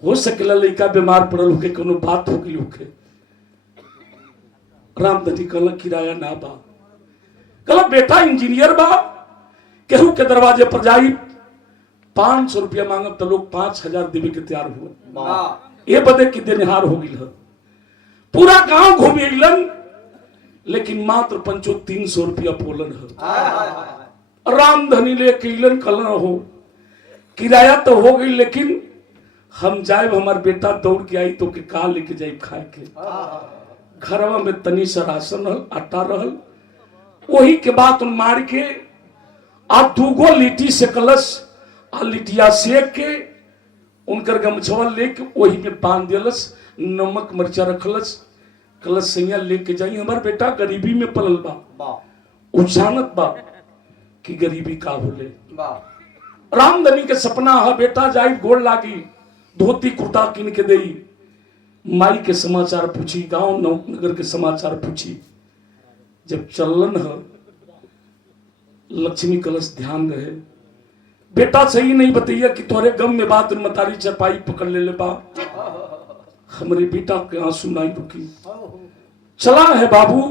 हो सकेला लड़का बीमार पड़ल होके कोनो बात हो गई होके। रामधनी कल किराया ना बा, कल बेटा इंजीनियर बा। केहू के दरवाजे पर जाई 500 रुपया मांगब तो लोग 5000 देवे के तैयार हुए। ये बदे कि देनिहार हो गई। पूरा गांव घूमे अलन लेकिन मात्र 300 रुपया पोलन है। रामधनी ले कैलन कल हो, किराया तो हो गई लेकिन हम जाए हमार बेटा दौड़ के आई तो के का लेके जाए खाए के। घरवा में तनी सा राशन रहल, आटा रहल, वही के बाद उन मार के आ 2 लिट्टी से कलश आ लिटिया सेक के उनकर गमछवा लेके वही में बांध दिलस, नमक मरचा रखलस, कलश सैया लेके जाई। हमार बेटा गरीबी में पलल बा, उजानत बा कि गरीबी का होले। रामधनी के सपना है बेटा जाई गोड़ लागी, धोती कुर्ता किन के देई, माई के समाचार पूछी, गांव नगर के समाचार पूछी। जब चलन है लक्ष्मी कलश ध्यान रहे, बेटा सही नहीं बताइया कि तोरे गम में बात मतारी चरपाई पकड़ ले बा। हमारे बेटा के आंसू नहीं रुकी। चला है बाबू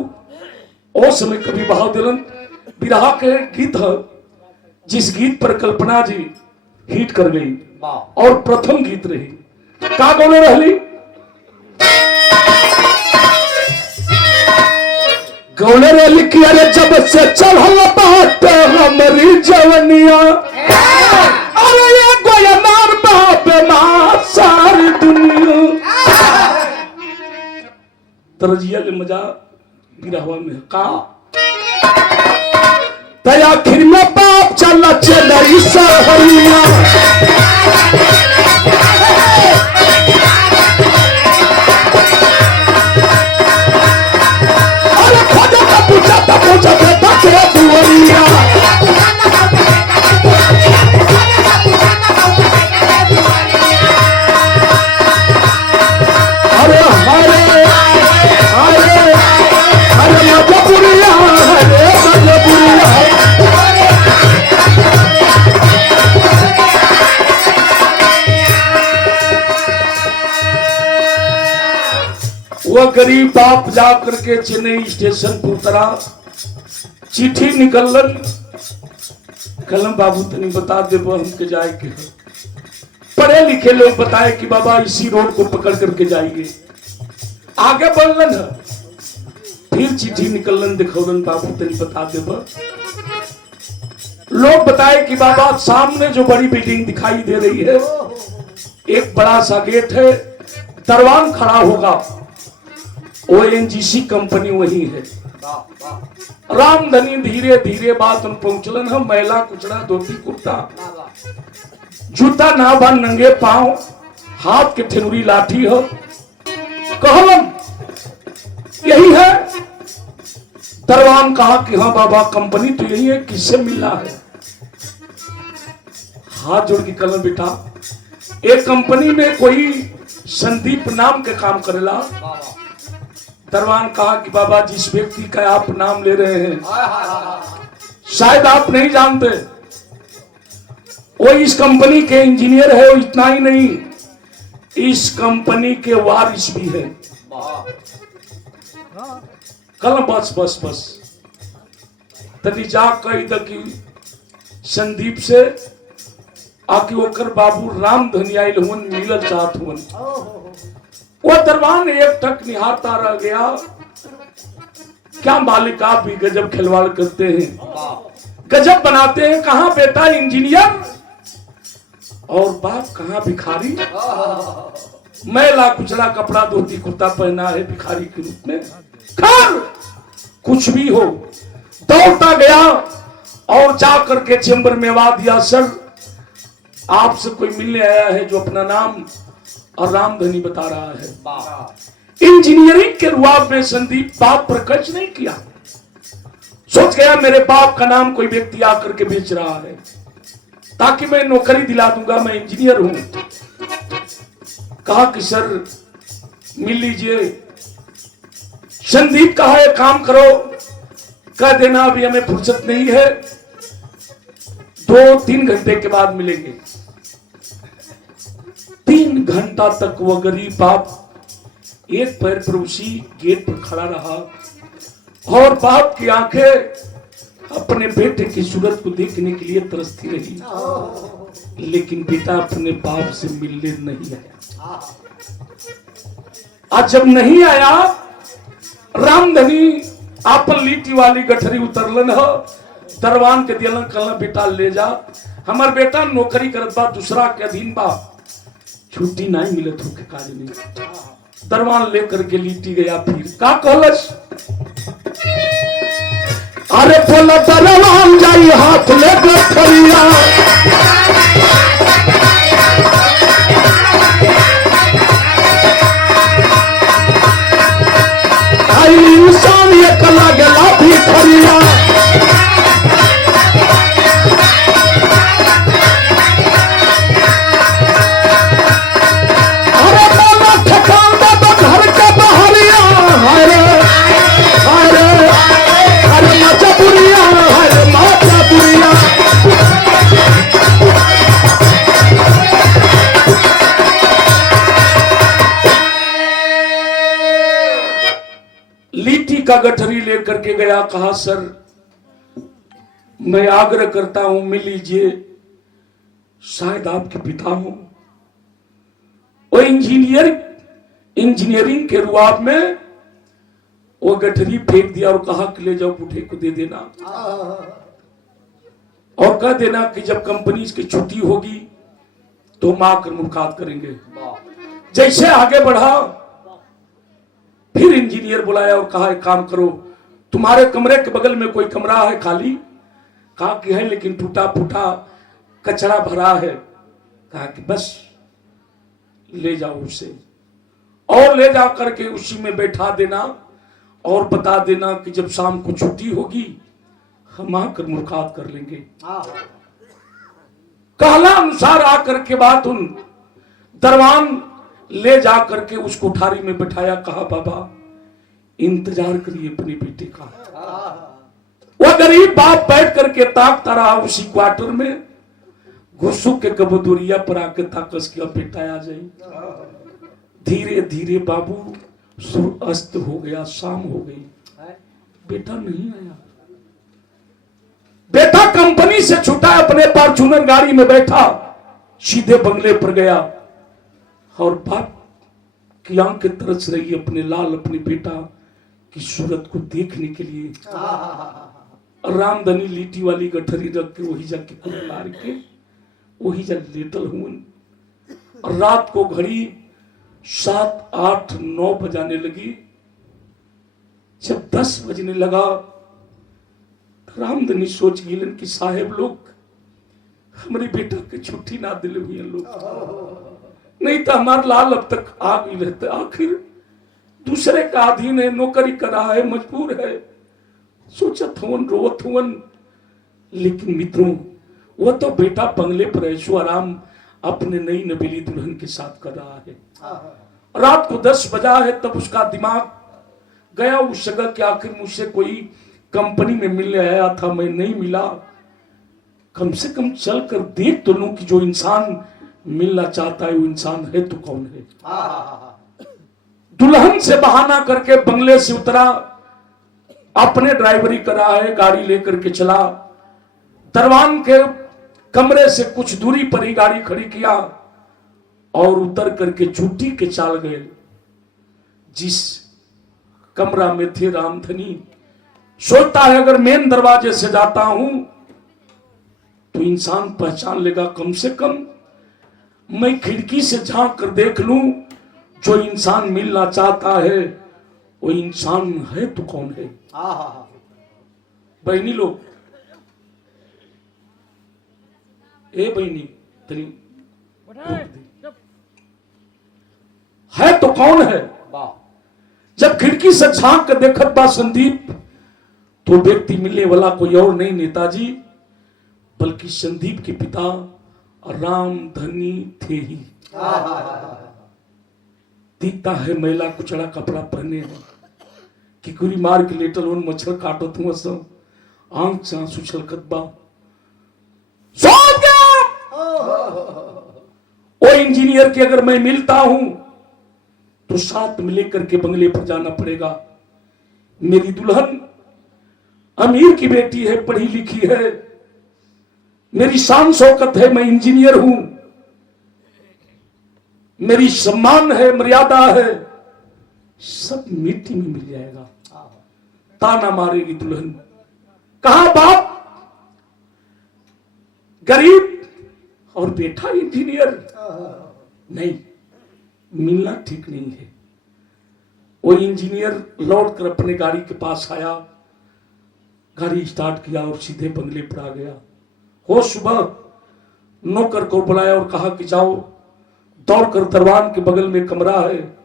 ओ समय कभी बहा दिलन बिरहा के गीत है, जिस गीत पर कल्पना जी हिट कर गई और प्रथम गीत रही। का बोले रहली गौले रहली कि अरे जब से चढ़ल बात हमारी जवनिया, अरे ये गोयनार बाप मां सारी दुनिया। तरजिया ले मजा बिरहवा में का तया आखिर में बाप चला चलई सहरिया। अरे खोजा का पूछा बेटा के दुआरिया। अरे हरे हरे हरे मजबूरिया, हरे मजबूरिया। वो गरीब बाप जा करके चेन्नई स्टेशन पर उतरा, चिट्ठी निकलन, कलम बाबू तनी बता दे हमके जाए के। पढ़े लिखे लोग बताए कि बाबा इसी रोड को पकड़ करके जाइए। आगे बढ़लन है, फिर चिट्ठी निकलन दिखौलन, बाबू तनी बता दे। लोग बताए कि बाबा सामने जो बड़ी बिल्डिंग दिखाई दे रही है, एक बड़ा सा गेट है, दरवान खड़ा होगा, ONGC कंपनी वही है। रामधनी धीरे धीरे बात उन पहुंचलन है, मैला कुचड़ा धोती कुर्ता, जूता ना बा नंगे पांव, हाथ के ठेनुरी लाठी हो। कहलन यही है। दरवान कहा कि हाँ बाबा कंपनी तो यही है, किससे मिलना है? हाथ जोड़ के कहलन बेटा एक कंपनी में कोई संदीप नाम के काम करेला। दरवान कहा कि बाबा जिस व्यक्ति का आप नाम ले रहे हैं शायद आप नहीं जानते, वो इस कंपनी के इंजीनियर है। वो इतना ही नहीं, इस कंपनी के वारिस भी है। कल बस बस बस तनी जा कही द कि संदीप से आके ओकर बाबू रामधनी आइल हुन, मिलल चाहत हुन। वो दरबान एक टक निहारता रह गया। क्या मालिक आप भी गजब खिलवाड़ करते हैं, गजब बनाते हैं। कहाँ बेटा इंजीनियर और बाप कहाँ भिखारी। मैला कुचला कपड़ा धोती कुर्ता पहना है भिखारी के रूप में। खैर कुछ भी हो, दौड़ता गया और जाकर के चेंबर में आवाज दिया, सर आपसे कोई मिलने आया है जो अपना नाम और रामधनी बता रहा है। इंजीनियरिंग के रुआब में संदीप बाप पर खर्च नहीं किया। सोच गया मेरे बाप का नाम कोई व्यक्ति आकर के बेच रहा है ताकि मैं नौकरी दिला दूंगा, मैं इंजीनियर हूं। कहा कि सर मिल लीजिए। संदीप कहा एक काम करो, कह देना अभी हमें फुर्सत नहीं है, 2-3 घंटे के बाद मिलेंगे। 3 घंटा तक वो गरीब बाप एक पैर पर उसी गेट पर खड़ा रहा और बाप की आंखें अपने बेटे की सूरत को देखने के लिए तरसती रही, लेकिन बेटा अपने बाप से मिलने नहीं आया। आज जब नहीं आया, रामधनी आपन लीटी वाली गठरी उतरलन हो, दरवान के दिलन कहलन बेटा ले जा, हमार बेटा नौकरी करत बा, दूसरा के अधीन बा, छुट्टी नहीं मिले थो के काज नहीं। दरवान लेकर के लीटी गया फिर का कहलस अरे बोला दरवान जाई हाथ ले गठरिया आई इंसान ये कला गला भी खरिया अरे बोला ठकान दे तो घर के बहरिया अरे अरे अरे माचा बुरिया अरे माचा बुरिया लीटी का गठरी लेकर के गया। कहा सर मैं आग्रह करता हूं मिल लीजिए, शायद आपके पिता हो। वो इंजीनियरिंग के रुआब में वो गठरी फेंक दिया और कहा कि ले जाओ बूढ़े को दे देना और कह देना कि जब कंपनी की छुट्टी होगी तो हम आकर मुलाकात करेंगे। जैसे आगे बढ़ा फिर इंजीनियर बुलाया और कहा एक काम करो, तुम्हारे कमरे के बगल में कोई कमरा है खाली? कहा कि है लेकिन टूटा फूटा कचरा भरा है। कहा कि बस ले जाओ उसे और ले जा करके उसी में बैठा देना और बता देना कि जब शाम को छुट्टी होगी हम आकर मुलाकात कर लेंगे। कहला अनुसार आकर के बात उन दरवान ले जा करके उसको उठारी में बैठाया। कहा बाबा इंतजार करिए अपने बेटे का। वो गरीब बाप बैठ करके ताकता रहा उसी क्वार्टर में, घुसू के कबूतरिया पर आके ताकस किया बेटा आ जाए। धीरे धीरे बाबू सूर्य अस्त हो गया, शाम हो गई, बेटा नहीं आया। बेटा कंपनी से छूटा, अपने फॉर्च्यूनर गाड़ी में बैठा सीधे बंगले पर गया और बाप की आंखें तरस रही अपने लाल अपने बेटा की सूरत को देखने के लिए। रामधनी लीटी वाली गठरी रख के वही जाके कुल मार के वही जा लेटल हुए। और रात को घड़ी 7, 8, 9 बजाने लगी। जब 10 बजने लगा रामधनी सोच गिलन कि साहेब लोग हमारे बेटा की छुट्टी ना दिले हुए लोग, नहीं तो हमारा लाल अब तक आ गई रहते। आखिर दूसरे का अधीन है, नौकरी कर रहा है, मजबूर है। सोचा थोन रोवत हुवन, लेकिन मित्रों वो तो बेटा बंगले पर ऐशो आराम अपने नई नबीली दुल्हन के साथ कर रहा है। रात को 10 बजा है तब उसका दिमाग गया उस जगह कि आखिर मुझसे कोई कंपनी में मिलने आया था, मैं नहीं मिला। कम से कम चल कर देख तो लूं कि जो इंसान मिलना चाहता है वो इंसान है तो कौन है। दुल्हन से बहाना करके बंगले से उतरा, अपने ड्राइवरी करा है, गाड़ी लेकर के चला। दरवान के कमरे से कुछ दूरी पर ही गाड़ी खड़ी किया और उतर करके छुट्टी के चाल गए। जिस कमरा में थे रामधनी, सोचता है अगर मेन दरवाजे से जाता हूं तो इंसान पहचान लेगा, कम से कम मैं खिड़की से झांक कर देख लूं जो इंसान मिलना चाहता है वो इंसान है तो कौन है। बहनी लोग, ए बहनी तेरी है तो कौन है। जब खिड़की से झांक कर देखत बा संदीप तो व्यक्ति मिलने वाला कोई और नहीं नेताजी बल्कि संदीप के पिता रामधनी थे ही। दिखता है मैला कुचड़ा कपड़ा पहने हैं, किकुरी मार के लेटल उन मच्छर काटो तुम सब, आंख से आंसू छलकत बा। ओ इंजीनियर के अगर मैं मिलता हूं तो साथ में लेकर के बंगले पर जाना पड़ेगा। मेरी दुल्हन अमीर की बेटी है, पढ़ी लिखी है, मेरी शान शौकत है, मैं इंजीनियर हूं, मेरी सम्मान है, मर्यादा है, सब मिट्टी में मिल जाएगा। ताना मारेगी दुल्हन। कहा बाप गरीब और बेटा इंजीनियर, नहीं, मिलना ठीक नहीं है। वो इंजीनियर लौट कर अपने गाड़ी के पास आया, गाड़ी स्टार्ट किया और सीधे बंगले पर आ गया। हो सुबह नौकर को बुलाया और कहा कि जाओ दौड़कर दरवान के बगल में कमरा है,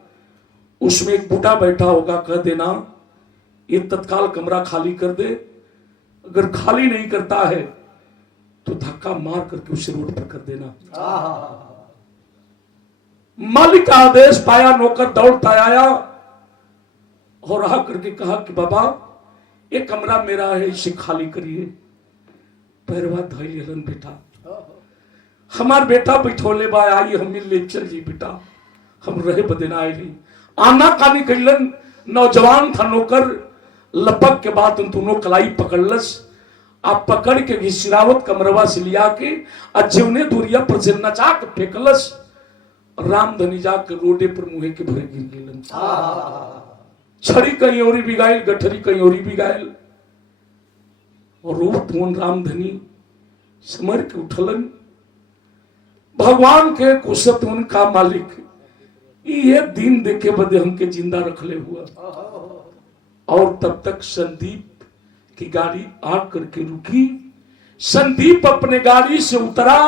उसमें एक बूढ़ा बैठा होगा, कह देना ये तत्काल कमरा खाली कर दे। अगर खाली नहीं करता है तो धक्का मार करके उसे रोड पर कर देना। मालिक का आदेश पाया, नौकर दौड़ता आया और आ करके कहा कि बाबा ये कमरा मेरा है, इसे खाली करिए। पैरवा धैल हलन बेटा, हमार बेटा बैठोले बा, आई हम मिल ले चल जी बेटा, हम रहे बदेना आए नहीं। आना कानी कैलन, नौजवान था नौकर, लपक के बाद उन दोनों कलाई पकड़लस, आप पकड़ के घिसिरावत कमरवा से लिया के अजौने दूरिया पर से नचा के फेंकलस। रामधनी जाकर रोडे पर मुहे के भरे गिर गेलन। छड़ी कहीं औरी बिगाइल, गठरी कहीं औरी बिगाइल, और रोत मोन रामधनी समर के उठलन। भगवान के कुशत उनका मालिक ये दिन देखे बदे हमके जिंदा रखले हुआ। और तब तक संदीप की गाड़ी आकर के रुकी। संदीप अपने गाड़ी से उतरा,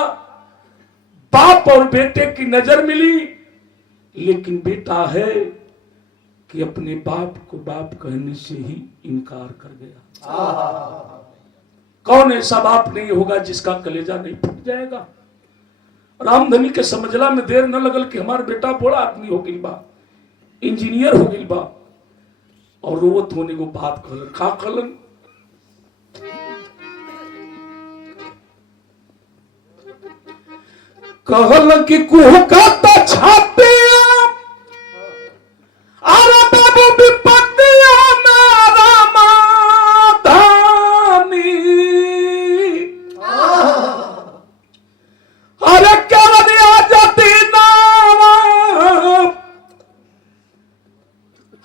बाप और बेटे की नजर मिली, लेकिन बेटा है कि अपने बाप को बाप कहने से ही इनकार कर गया। कौन ऐसा बाप नहीं होगा जिसका कलेजा नहीं फूट जाएगा। रामधनी के समझला में देर न लगल कि हमारा बेटा बड़ा आदमी हो गई बा, इंजीनियर हो गई बा। और रोवत होने को बात कहलन, खा कहलन, कहलन कि कुहका तो छाते अरे बाबू विपत्तिया नारा माधानी, अरे क्या दिया जाती नावा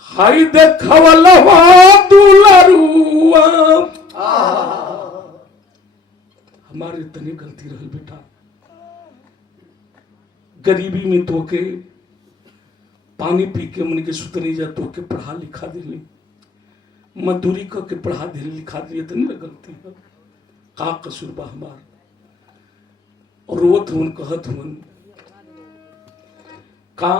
हाई देखवल दुलरुआ। हमारे तने गलती रहल बेटा, गरीबी में तोके पानी पी के मन के सुतनी जा, तोके पढ़ा लिखा दिली, मजदूरी करके पढ़ा दिली लिखा दिली, तो नहीं गलती है, का कसूर बा हमार। और रोत हुन कहत हुन का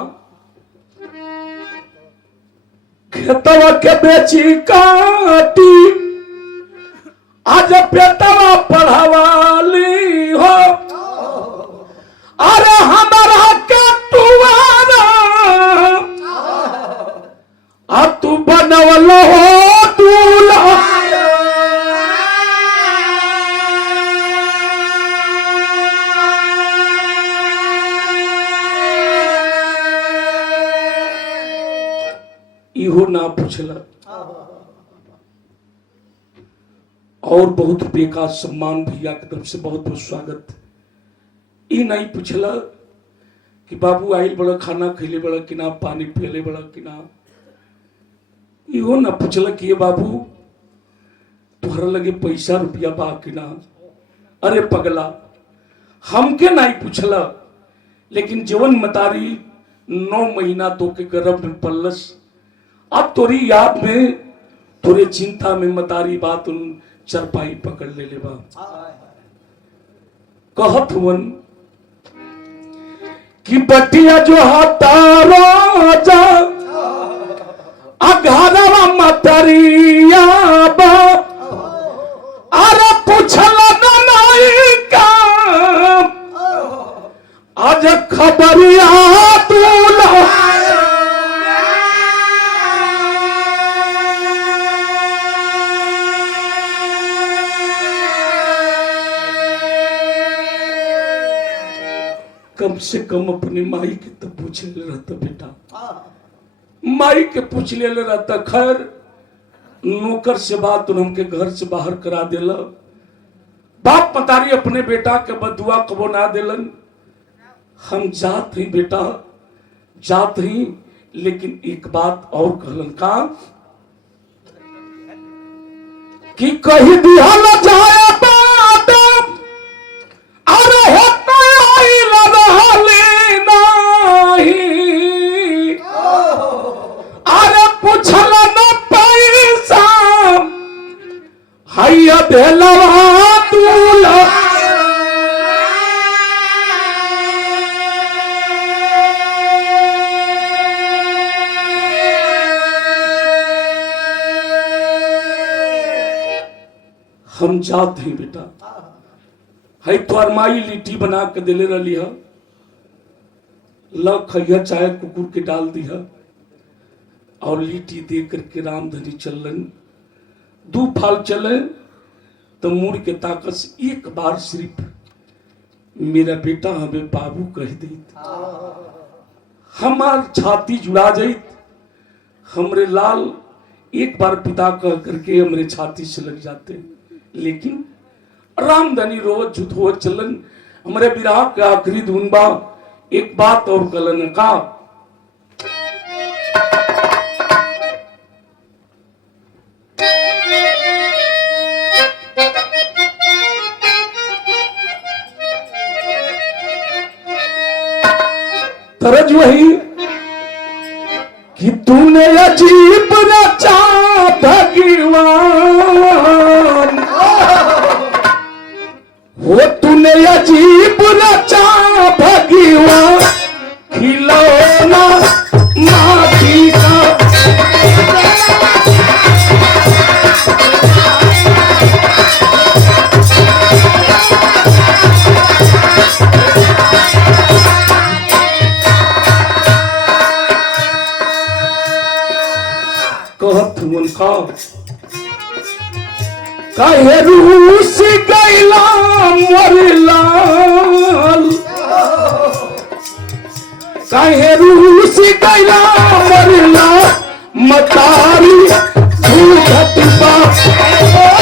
खेतवा के बेची काटी आज पेटवा पढ़ावाली हो, अरे हमारा के तुआरा आ तू बनवल हो दूल्हा। इहो ना पूछला और बहुत रुपये का सम्मान, भैया की तरफ से बहुत बहुत स्वागत। ये नहीं पूछला कि बाबू आइल बड़ा, खाना खैले बड़ा कि ना, पानी पियले बड़ा कि ना। इहो ना पूछला कि ये बाबू तुहरा लगे पैसा रुपया बा कि ना। अरे पगला, हमके नहीं पूछला, लेकिन जवन मतारी 9 महीना तो के गर्भ में पल्लस, अब तोरी याद में, तोरे चिंता में मतारी बात उन चरपाई पकड़ ले बा। कहत हुवन कि बटिया जो हतारो जा अघारवा मतरिया बा, अरे पूछला नहीं का आज खबरिया दूल्हा। कम से कम अपनी माई के तो पूछ ले रहता बेटा, माई के पूछ ले रहता। खैर नौकर से बात उनके घर से बाहर करा देला। बाप मतारी अपने बेटा के बदुआ कबो ना देलन। हम जात ही बेटा, जात ही, लेकिन एक बात और कहलन का कि कही दिया न जाए बात, अरे होता आई लगा लेना देलवा दूल्हा हम जाते हैं बेटा है तोर माई लिट्टी बना के दिले रही है ल खैया चाहे कुकुर के डाल दिया और लिट्टी दे करके रामधनी चलन दू फाल चले तो मुड़ के ताकत से एक बार सिर्फ मेरा बेटा हमें बाबू कह दे हमार छाती जुड़ा जाइत हमरे लाल एक बार पिता कह करके हमरे छाती से लग जाते लेकिन रामधनी रोज झूठ हो चलन हमारे विराह के आखिरी धुन बा एक बात और कलन का तरज वही कि तूने अजीब रचा भगवान वो तूने अजीब रचा भगवान खिलौना माटी का कहत उनका कहे रूस गैला मरलाल कहे रूस गैला मरला मतारी झूठत बा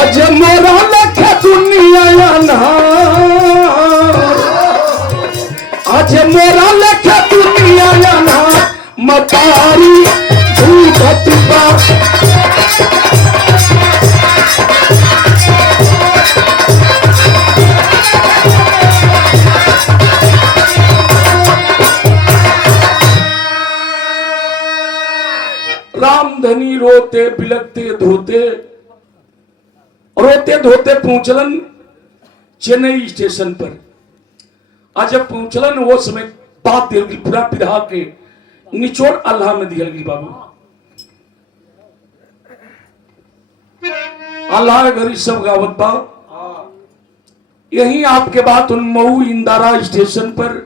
आज मोरा लखे दुनिया आज मोरा लखे दुनिया मतारी झूठत बा रामधनी रोते बिलकते धोते रोते धोते पहुंचलन चेन्नई स्टेशन पर आज जब पहुंचलन वो समय बात दिल गई पूरा विधा के निचोड़ अल्लाह में दिया गई बाबू अल्लाह घरी सब गावत बा यही आपके बात उन मऊ इंदारा स्टेशन पर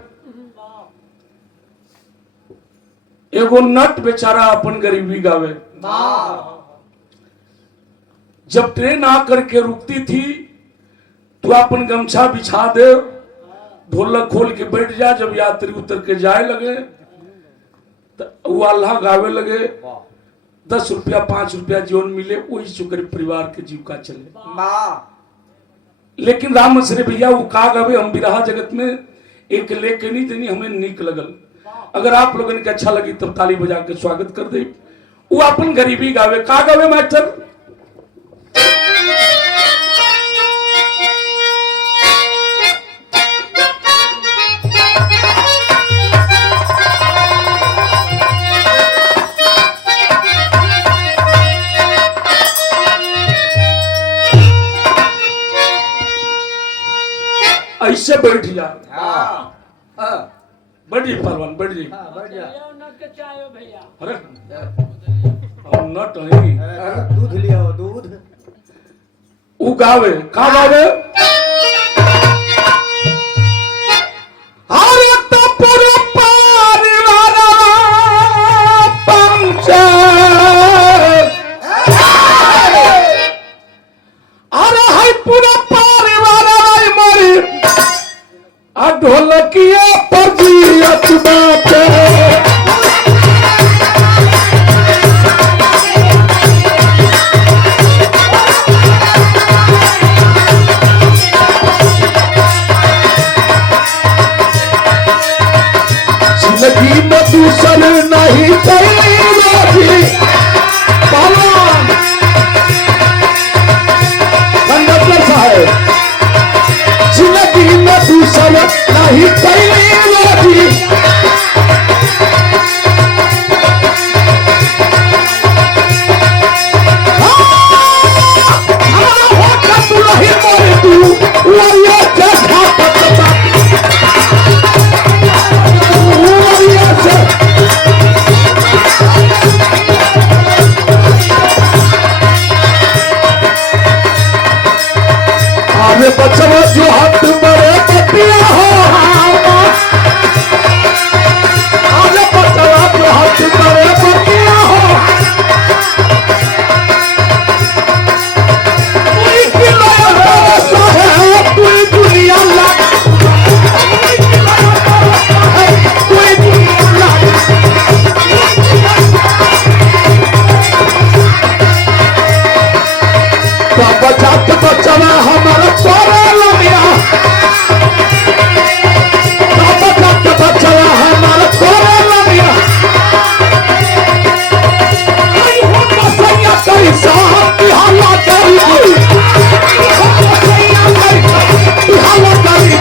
एगो नट बेचारा अपन गरीबी गावे जब ट्रेन आकर के रुकती थी तो अपन गमछा बिछा दे ढोलक खोल के बैठ जा जब यात्री उतर के जाए लगे तो वो अल्लाह गावे लगे 10 रुपया 5 रुपया जीवन मिले वही चुकर परिवार के जीविका चले लेकिन राम मसरे भैया वो का गावे हम बिरहा जगत में एक लेके नहीं देनी हमें नीक लगल अगर आप लोगों ने अच्छा लगी तब ताली बजा के स्वागत कर दे वो अपन गरीबी गावे का गावे मास्टर ऐसे बैठ जा बैठ जी पहलवान बैठ जी भैया अरे और नट है दूध लिया दूध वो गावे का गावे अरे तो पूरा परिवार पंचा अरे है पूरा बचवा जो हाथ बड़े पतिया हो अरे बचवा जो हाथ बड़े पतिया हो कोई खिलाया है कोई दुनिया ला कोई दुनिया ला बचात बचवा हमारा तोरा लमिया बचात बचवा हमारा तोरा लमिया आई हो बसैया कैसा बिहाला करी बिहाला करी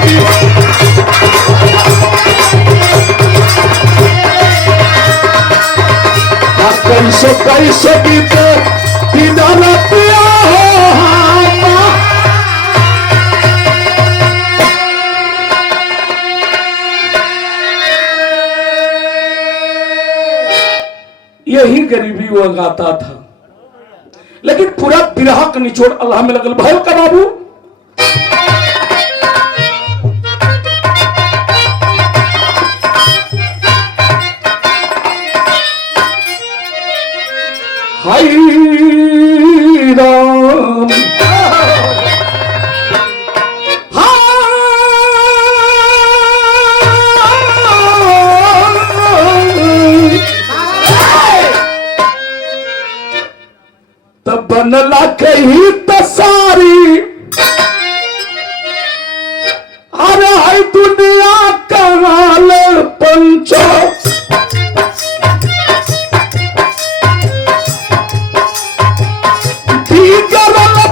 कैसे कैसे बीते दीदार पिया हो यही गरीबी वो गाता था, लेकिन पूरा बिरहा का निचोड़ अल्लाह में लगल भाई का बाबू। हाय राम तब बनला कही तसारी अरे हाय दुनिया कमाल पंचो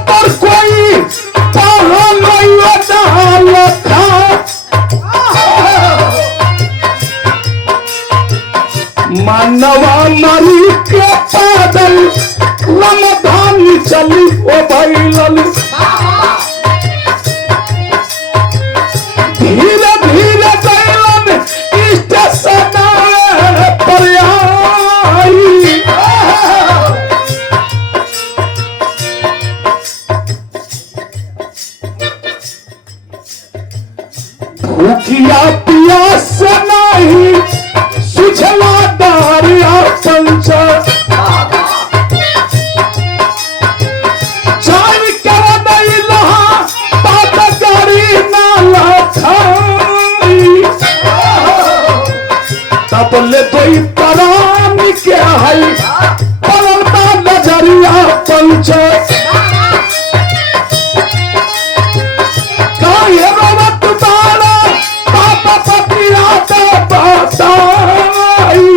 पर कोई मानवा मरी के पैदल लमधानी चली ओ बैलन धीरे धीरे बैलन स्टेशन पर आई भूखिया पियास नहीं सुझला डारिया पंच चाय कर दई लहा पात करी नाला खाई तब ले दोई परान के हई परलता नजरिया पंच काहे रोवत तारा पापा पतिया तो बताई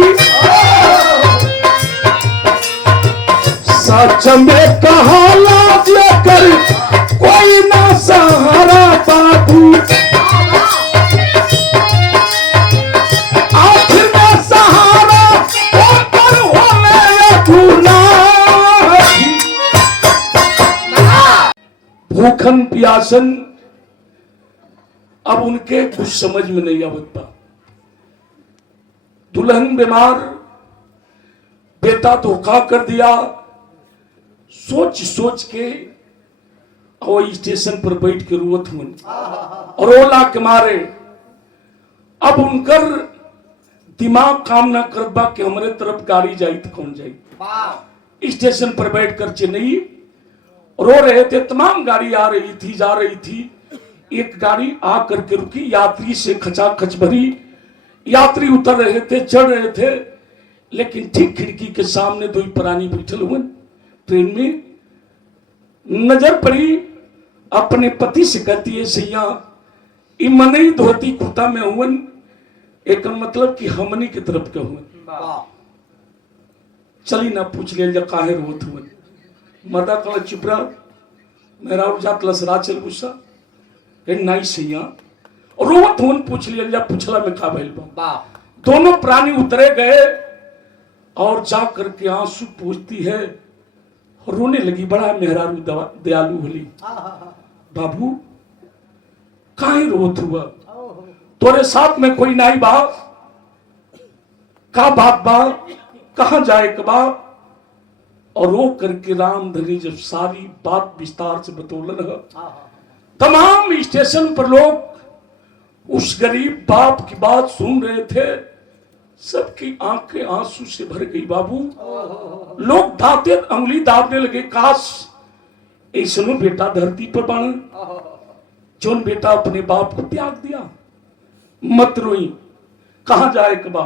सच में कहाला लेकर कोई ना सहारा बाबू आखिर में सहारा ऊपर होने अधूना भूखन प्यासन अब उनके कुछ समझ में नहीं आवता। दुल्हन बीमार, बेटा धोखा कर दिया, सोच सोच के और स्टेशन पर बैठ के रोत हुन और ओला के मारे अब उनकर दिमाग काम ना करबा कि हमारे तरफ गाड़ी जाई तो कौन जाई। स्टेशन पर बैठकर चेन्नई रो रहे थे, तमाम गाड़ी आ रही थी जा रही थी। एक गाड़ी आ करके रुकी, यात्री से खचाखच भरी, यात्री उतर रहे थे चढ़ रहे थे, लेकिन ठीक खिड़की के सामने दो प्राणी बैठल हुए ट्रेन में। नजर पड़ी, अपने पति से कहती है सैया मनई धोती कुर्ता में हुवन, एक मतलब कि हमनी की तरफ के हुवन, चली ना पूछ ले जा काहे रोत हुवन। मर्दा कल चुप रहा, मेरा जात लसरा चल गुस्सा नहीं सैया रोवत हुन पूछ लिया जा, पूछला में का भइल बा। दोनों प्राणी उतरे गए और जा करके आंसू पूछती है, रोने लगी। बड़ा मेहरारू दयालु होली, बाबू काहे रोत हुआ, तोरे साथ में कोई नहीं बा, का बात बा, कहां जाए के बा। और रो करके रामधनी जब सारी बात विस्तार से बतौलन है, तमाम स्टेशन पर लोग उस गरीब बाप की बात सुन रहे थे। सबकी आंखें आंसू से भर गई बाबू। लोग दांते उंगली दाबने लगे, काश ऐसनो बेटा धरती पर बन जोन बेटा अपने बाप को त्याग दिया। मत रोई, कहां जाए के बा?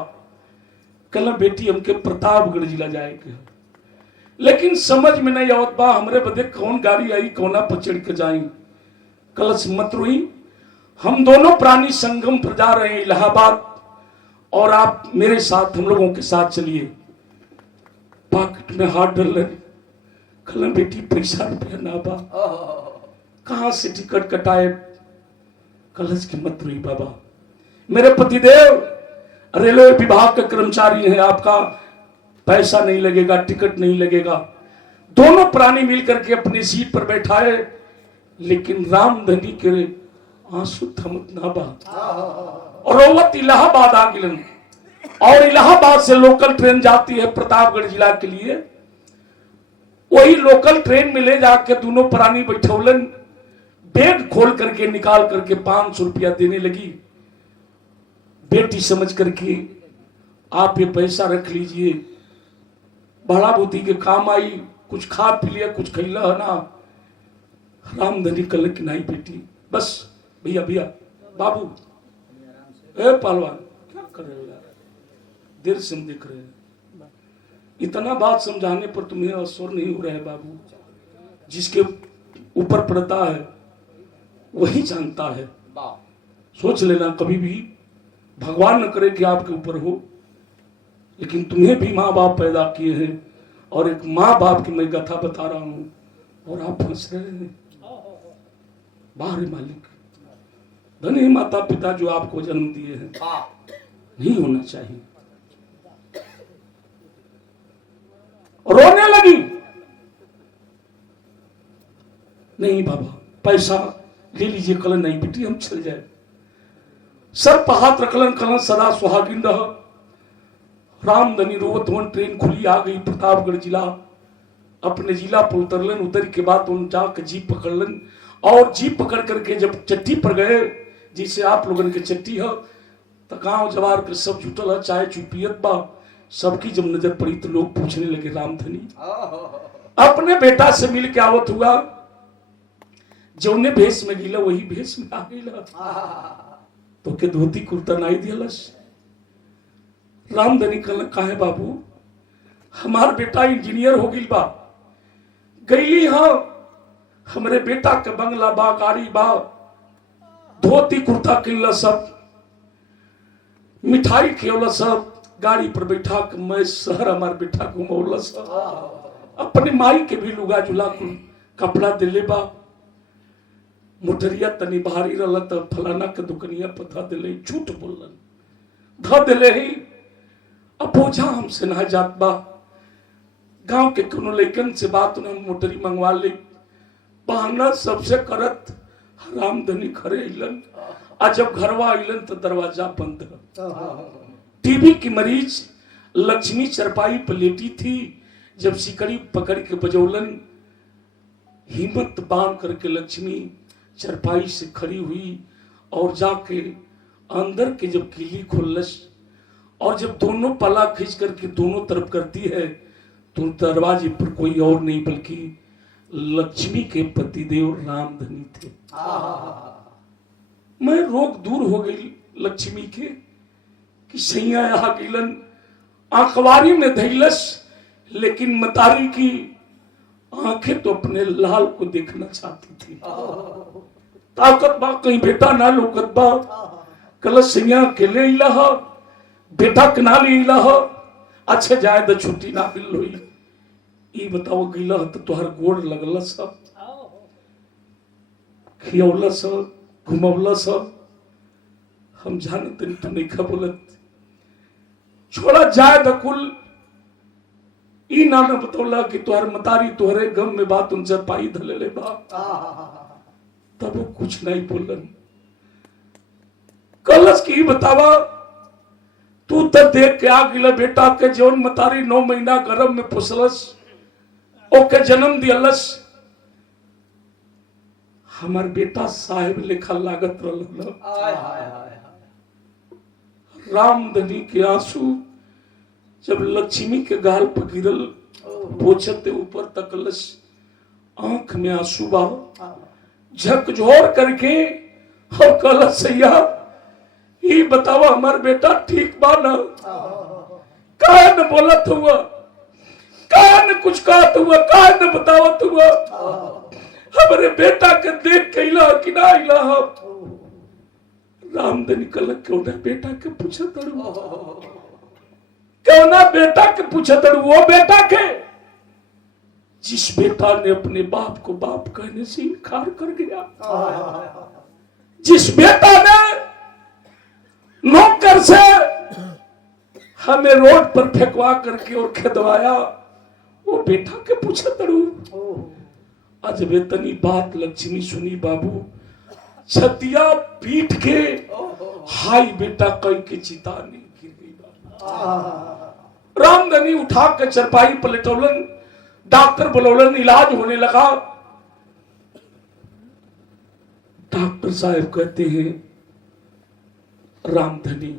कल बेटी हमके प्रतापगढ़ जिला जाए के, लेकिन समझ में नहीं आवत बा हमरे बदे कौन गाड़ी आई, कौना पर चढ़ के जाई। कलश मत रोई, हम दोनों प्राणी संगम पर जा रहे हैं इलाहाबाद, और आप मेरे साथ हम लोगों के साथ चलिए। पॉकेट में हाथ डाल रहे, कल बेटी पैसा रुपया ना बा, कहां से टिकट कटाए? कलश की मत रोई बाबा, मेरे पतिदेव रेलवे विभाग के कर्मचारी हैं, आपका पैसा नहीं लगेगा, टिकट नहीं लगेगा। दोनों प्राणी मिलकर के अपनी सीट पर बैठाए, लेकिन रामधनी के आंसू थमत ना बा, और रोवत इलाहाबाद आ गिलन। और इलाहाबाद से लोकल ट्रेन जाती है प्रतापगढ़ जिला के लिए। वही लोकल ट्रेन में ले जाके दोनों प्राणी बैठौलन, बैग खोल करके निकाल करके 500 रुपया देने लगी। बेटी समझ करके, आप ये पैसा रख लीजिए, बड़ा बुद्धि के काम आई, कुछ खा पी लिया, कुछ खैला है ना। रामधनी कल की नहीं बेटी, बस भैया भैया बाबू, ए पहलवान क्या कर रहे हो यार, देर से हम देख रहे हैं। इतना बात समझाने पर तुम्हें असर नहीं हो रहा है बाबू। जिसके ऊपर पड़ता है वही जानता है। सोच लेना कभी भी, भगवान न करे कि आपके ऊपर हो, लेकिन तुम्हें भी माँ बाप पैदा किए हैं, और एक माँ बाप की मैं कथा बता रहा हूं, और आप फंस रहे हैं। बाहर मालिक, धनी माता पिता जो आपको जन्म दिए हैं, नहीं होना चाहिए। रोने लगी, नहीं बाबा पैसा ले लीजिए, कल नहीं बेटी हम चल जाए। सर पर हाथ रखलन, कलन सदा सुहागिन रह। रामधनी रोवत वन, ट्रेन खुली आ गई प्रतापगढ़ जिला। अपने जिला पर उतरलन, उतर के बाद उन जाके जीप पकड़लन, और जीप पकड़ करके जब चट्टी पर गए, जिसे आप लोगन के चट्टी है, तो गांव जवार के सब जुटल है, चाय चुपियत बा। सबकी जब नजर पड़ी तो लोग पूछने लगे, रामधनी अपने बेटा से मिल के आवत हुआ, जौने भेष में गिला वही भेष में आ गिला, तो के धोती कुर्ता नहीं दिलस। रामधनी कल काहे बाबू, हमार बेटा इंजीनियर हो गिल बा, गईली हाँ हमरे बेटा के बंगला बा, गाड़ी बा, धोती कुर्ता किनला, सब मिठाई खियौला, सब गाड़ी पर बैठा के मैं शहर हमार बेटा घुमौला, सब अपने माई के भी लुगा जुला कपड़ा दिले बा। मोटरिया तनी भारी रहला तो फलाना के दुकनिया पर धा दिले, झूठ बोलन धा दिले ही। अब बोझा हमसे ना जात बा, गांव के कोनो लइकन से बात उन्हें मोटरी मंगवा ले, बहाना सबसे करत रामधनी घरे अइलन। आ जब घरवा अइलन तो दरवाजा बंद है। टीबी की मरीज लक्ष्मी चरपाई पर लेटी थी, जब सिकड़ी पकड़ के बजौलन, हिम्मत बांध करके लक्ष्मी चरपाई से खड़ी हुई, और जाके अंदर के जब किली खोलस, और जब दोनों पला खींच करके दोनों तरफ करती है, तो दरवाजे पर कोई और नहीं बल्कि लक्ष्मी के पतिदेव रामधनी थे। मैं रोग दूर हो गई लक्ष्मी के, कि सैया यहाँ गिलन, आंखवारी में धैलस, लेकिन मतारी की आंखें तो अपने लाल को देखना चाहती थी। ताकत बा, कहीं बेटा ना लोकत बा, कल सैया अकेले इला, बेटा कनाली इला, अच्छे जाए तो छुट्टी ना मिल रही। ये बताओ गिला तो तुहार गोड़ लगल, सब खियौला, सब घुमौला, सब हम जानते नहीं, तू नहीं खबोलत, छोड़ा जाए तो कुल ई ना बतौला कि तुहार मतारी तुहरे गम में बात उनसे पाई धले बा, तब वो कुछ नहीं बोलन। कलश की बतावा, तू तो देख के आ गिला बेटा के जौन मतारी 9 महीना गर्भ में पुसलस, ओके जन्म दियलस। हमार बेटा साहेब लिखा लागत रहल। रामधनी के आंसू जब लक्ष्मी के गाल पर गिरल, पोछते ऊपर तकलस, आंख में आंसू बा, झकझोर करके और कलश सैया ये बतावा हमार बेटा ठीक बा ना? काहे न बोलत हुआ, काहे न कुछ कहत हुआ, काहे न बतावत हुआ? हमारे बेटा के देख के इला कि ना इला? रामधनी कलक क्यों ना बेटा के पूछा तड़ू, क्यों ना बेटा के पूछा तड़ू? वो बेटा के जिस बेटा ने अपने बाप को बाप कहने से इनकार कर गया, जिस बेटा ने नौकर से हमें रोड पर फेंकवा करके और खेदवाया, वो बेटा के पूछा तड़ू। आज वेतनी बात लक्ष्मी सुनी बाबू, छतिया पीट के हाई बेटा कई के चिता नहीं गिर गई। रामधनी उठा के चरपाई पलटौलन, डॉक्टर बुलौलन, इलाज होने लगा। डॉक्टर साहब कहते हैं रामधनी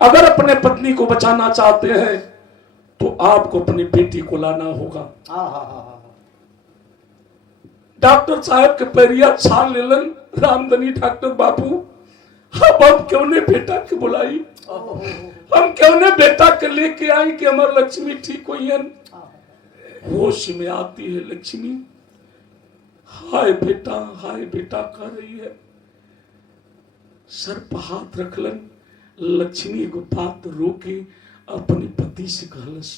अगर अपने पत्नी को बचाना चाहते हैं तो आपको अपनी बेटी को लाना होगा। डॉक्टर साहब के पैरिया छाल लेलन रामधनी, डॉक्टर बाबू अब हम क्यों ने बेटा के बुलाई, हम क्यों ने बेटा के लेके आई कि हमारी लक्ष्मी ठीक हुई है। होश में आती है लक्ष्मी, हाय बेटा कर रही है। सर पर हाथ रखलन, लक्ष्मी एगो बात रोके अपने पति से कहलस,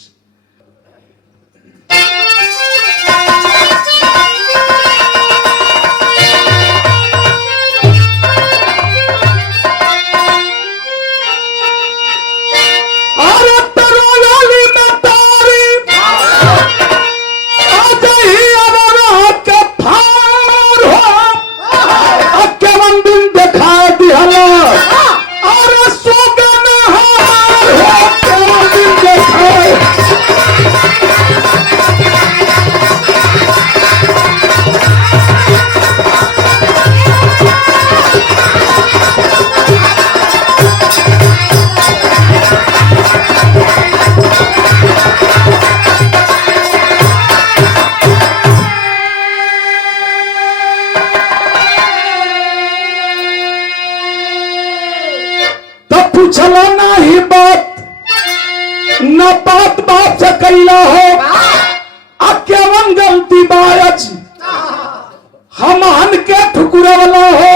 पूछला ना ही बात न बात बात से कैला हो, अकेवन गलती बायज हम हन के ठुकुरा वाला हो।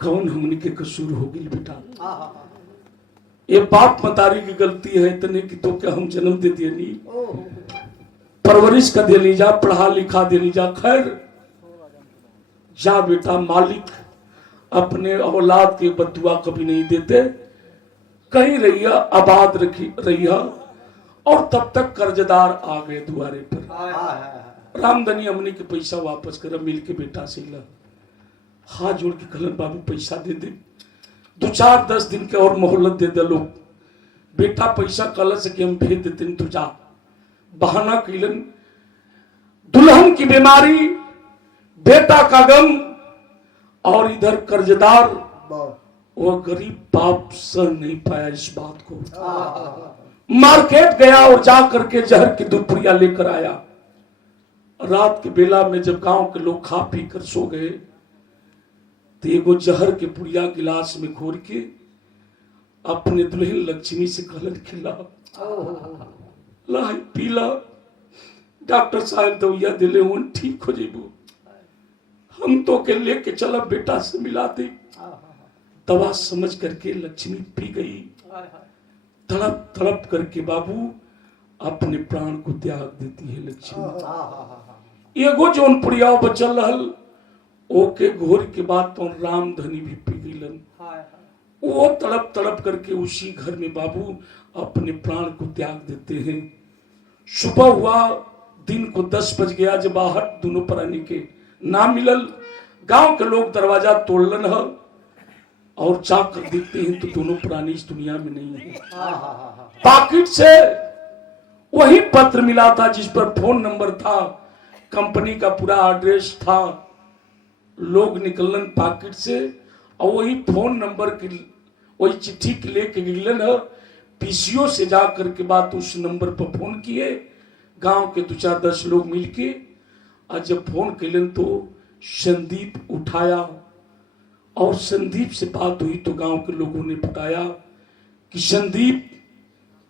कौन हमने के कसूर हो गई बेटा? ये बाप मतारी की गलती है इतने की तो क्या हम जन्म दे दिए नहीं, परवरिश का दे ली जा, पढ़ा लिखा दे ली जा। खैर जा बेटा, मालिक अपने औलाद के बदुआ कभी नहीं देते, कहीं रहिया आबाद रहिया। और तब तक कर्जदार आ गए दुआरे पर। रामधनी हमने के पैसा वापस कर मिल के बेटा से ला, हाथ जोड़ के कहलन बाबू पैसा दे दे, 2-4-10 दिन के और मोहलत दे दे लो। बेटा पैसा कल से कि हम भेज देते तू जा। बहाना कैलन, दुल्हन की बीमारी, बेटा का गम, और इधर कर्जदार, वो गरीब बाप सह नहीं पाया इस बात को। मार्केट गया और जा करके जहर की दुपुड़िया लेकर आया। रात के बेला में जब गांव के लोग खा पी कर सो गए तो एगो जहर के पुड़िया गिलास में घोर के अपने दुल्हन लक्ष्मी से कहलन खिला, ला पीला, डॉक्टर साहब दवाइया दिले उन ठीक हो जेबू, हम तो के लेके चला बेटा से मिला दे। दवा समझ करके लक्ष्मी पी गई। तड़प तड़प करके बाबू अपने प्राण को त्याग देती है लक्ष्मी। एगो जोन पुड़िया बचल रहल ओके घोर के बाद तो रामधनी भी पी गईलन। वो तड़प तड़प करके उसी घर में बाबू अपने प्राण को त्याग देते हैं। सुबह हुआ, दिन को 10 बज गया जब आहट दोनों प्राणी के ना मिलल। गांव के लोग दरवाजा तोड़लन है और जाकर देखते हैं तो दोनों प्राणी इस दुनिया में नहीं है। पाकिट से वही पत्र मिला था जिस पर फोन नंबर था कंपनी का पूरा एड्रेस था। लोग निकलन पॉकेट से और वही फोन नंबर की वही चिट्ठी के लेके गिलन है। पीसीओ से जाकर के बाद उस नंबर पर फोन किए, गांव के 2-4-10 लोग मिलके, और जब फोन किलन तो संदीप उठाया और संदीप से बात हुई तो गांव के लोगों ने बताया कि संदीप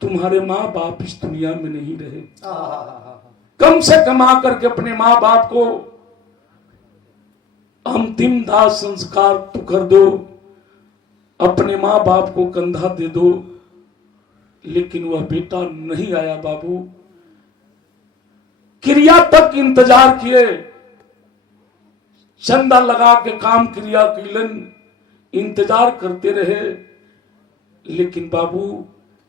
तुम्हारे माँ बाप इस दुनिया में नहीं रहे, कम से कम आकर के अपने माँ बाप को अंतिम दाह संस्कार तो कर दो, अपने माँ बाप को कंधा दे दो। लेकिन वह बेटा नहीं आया बाबू। क्रिया तक इंतजार किए, चंदा लगा के काम क्रिया किलन, इंतजार करते रहे। लेकिन बाबू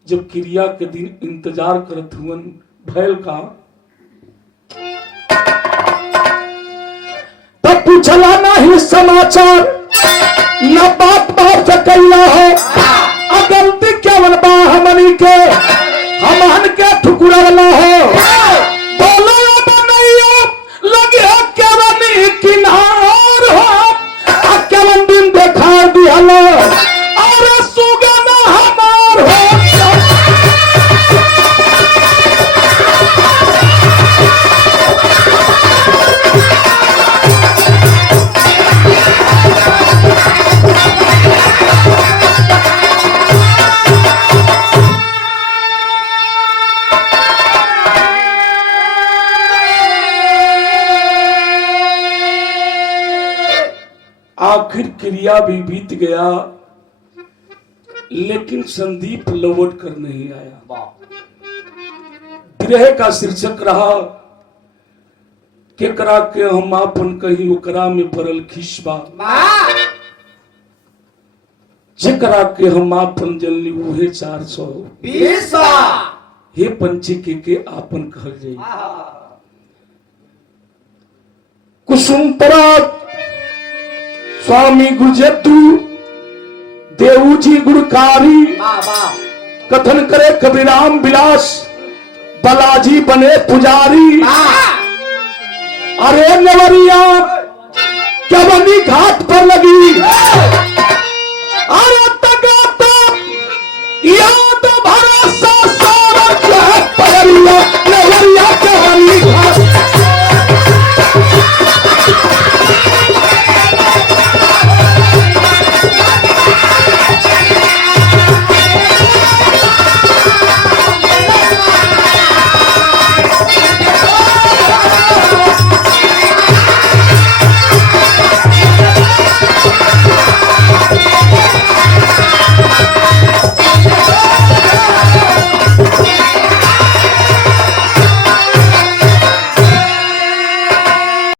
जब क्रिया के दिन इंतजार करत हुवन भैल का, तब पूछला नहीं समाचार, न बात बात से कैला हो, गलती केवल बा हमनी के, हमन के ठुकुरवला हो। बोलो बनैया लगे केवल किनार हो, केवल दिन देखा दिहलो और सुगना हमार हो। आखिर क्रिया भी बीत गया, लेकिन संदीप लौट कर नहीं आया। विरह का शीर्षक रहा केकरा के हम आपन कहीं ओकरा में पड़ल खिसबा, जेकरा के हम आपन जनली उहे 420। हे पंछी के आपन कहल जाई। कुसुमपरा स्वामी गुरुजतु देऊ जी गुणकारी, कथन करे कबीराम विलास, बालाजी बने पुजारी। अरे नवरिया क्या बनी घाट पर लगी, अरे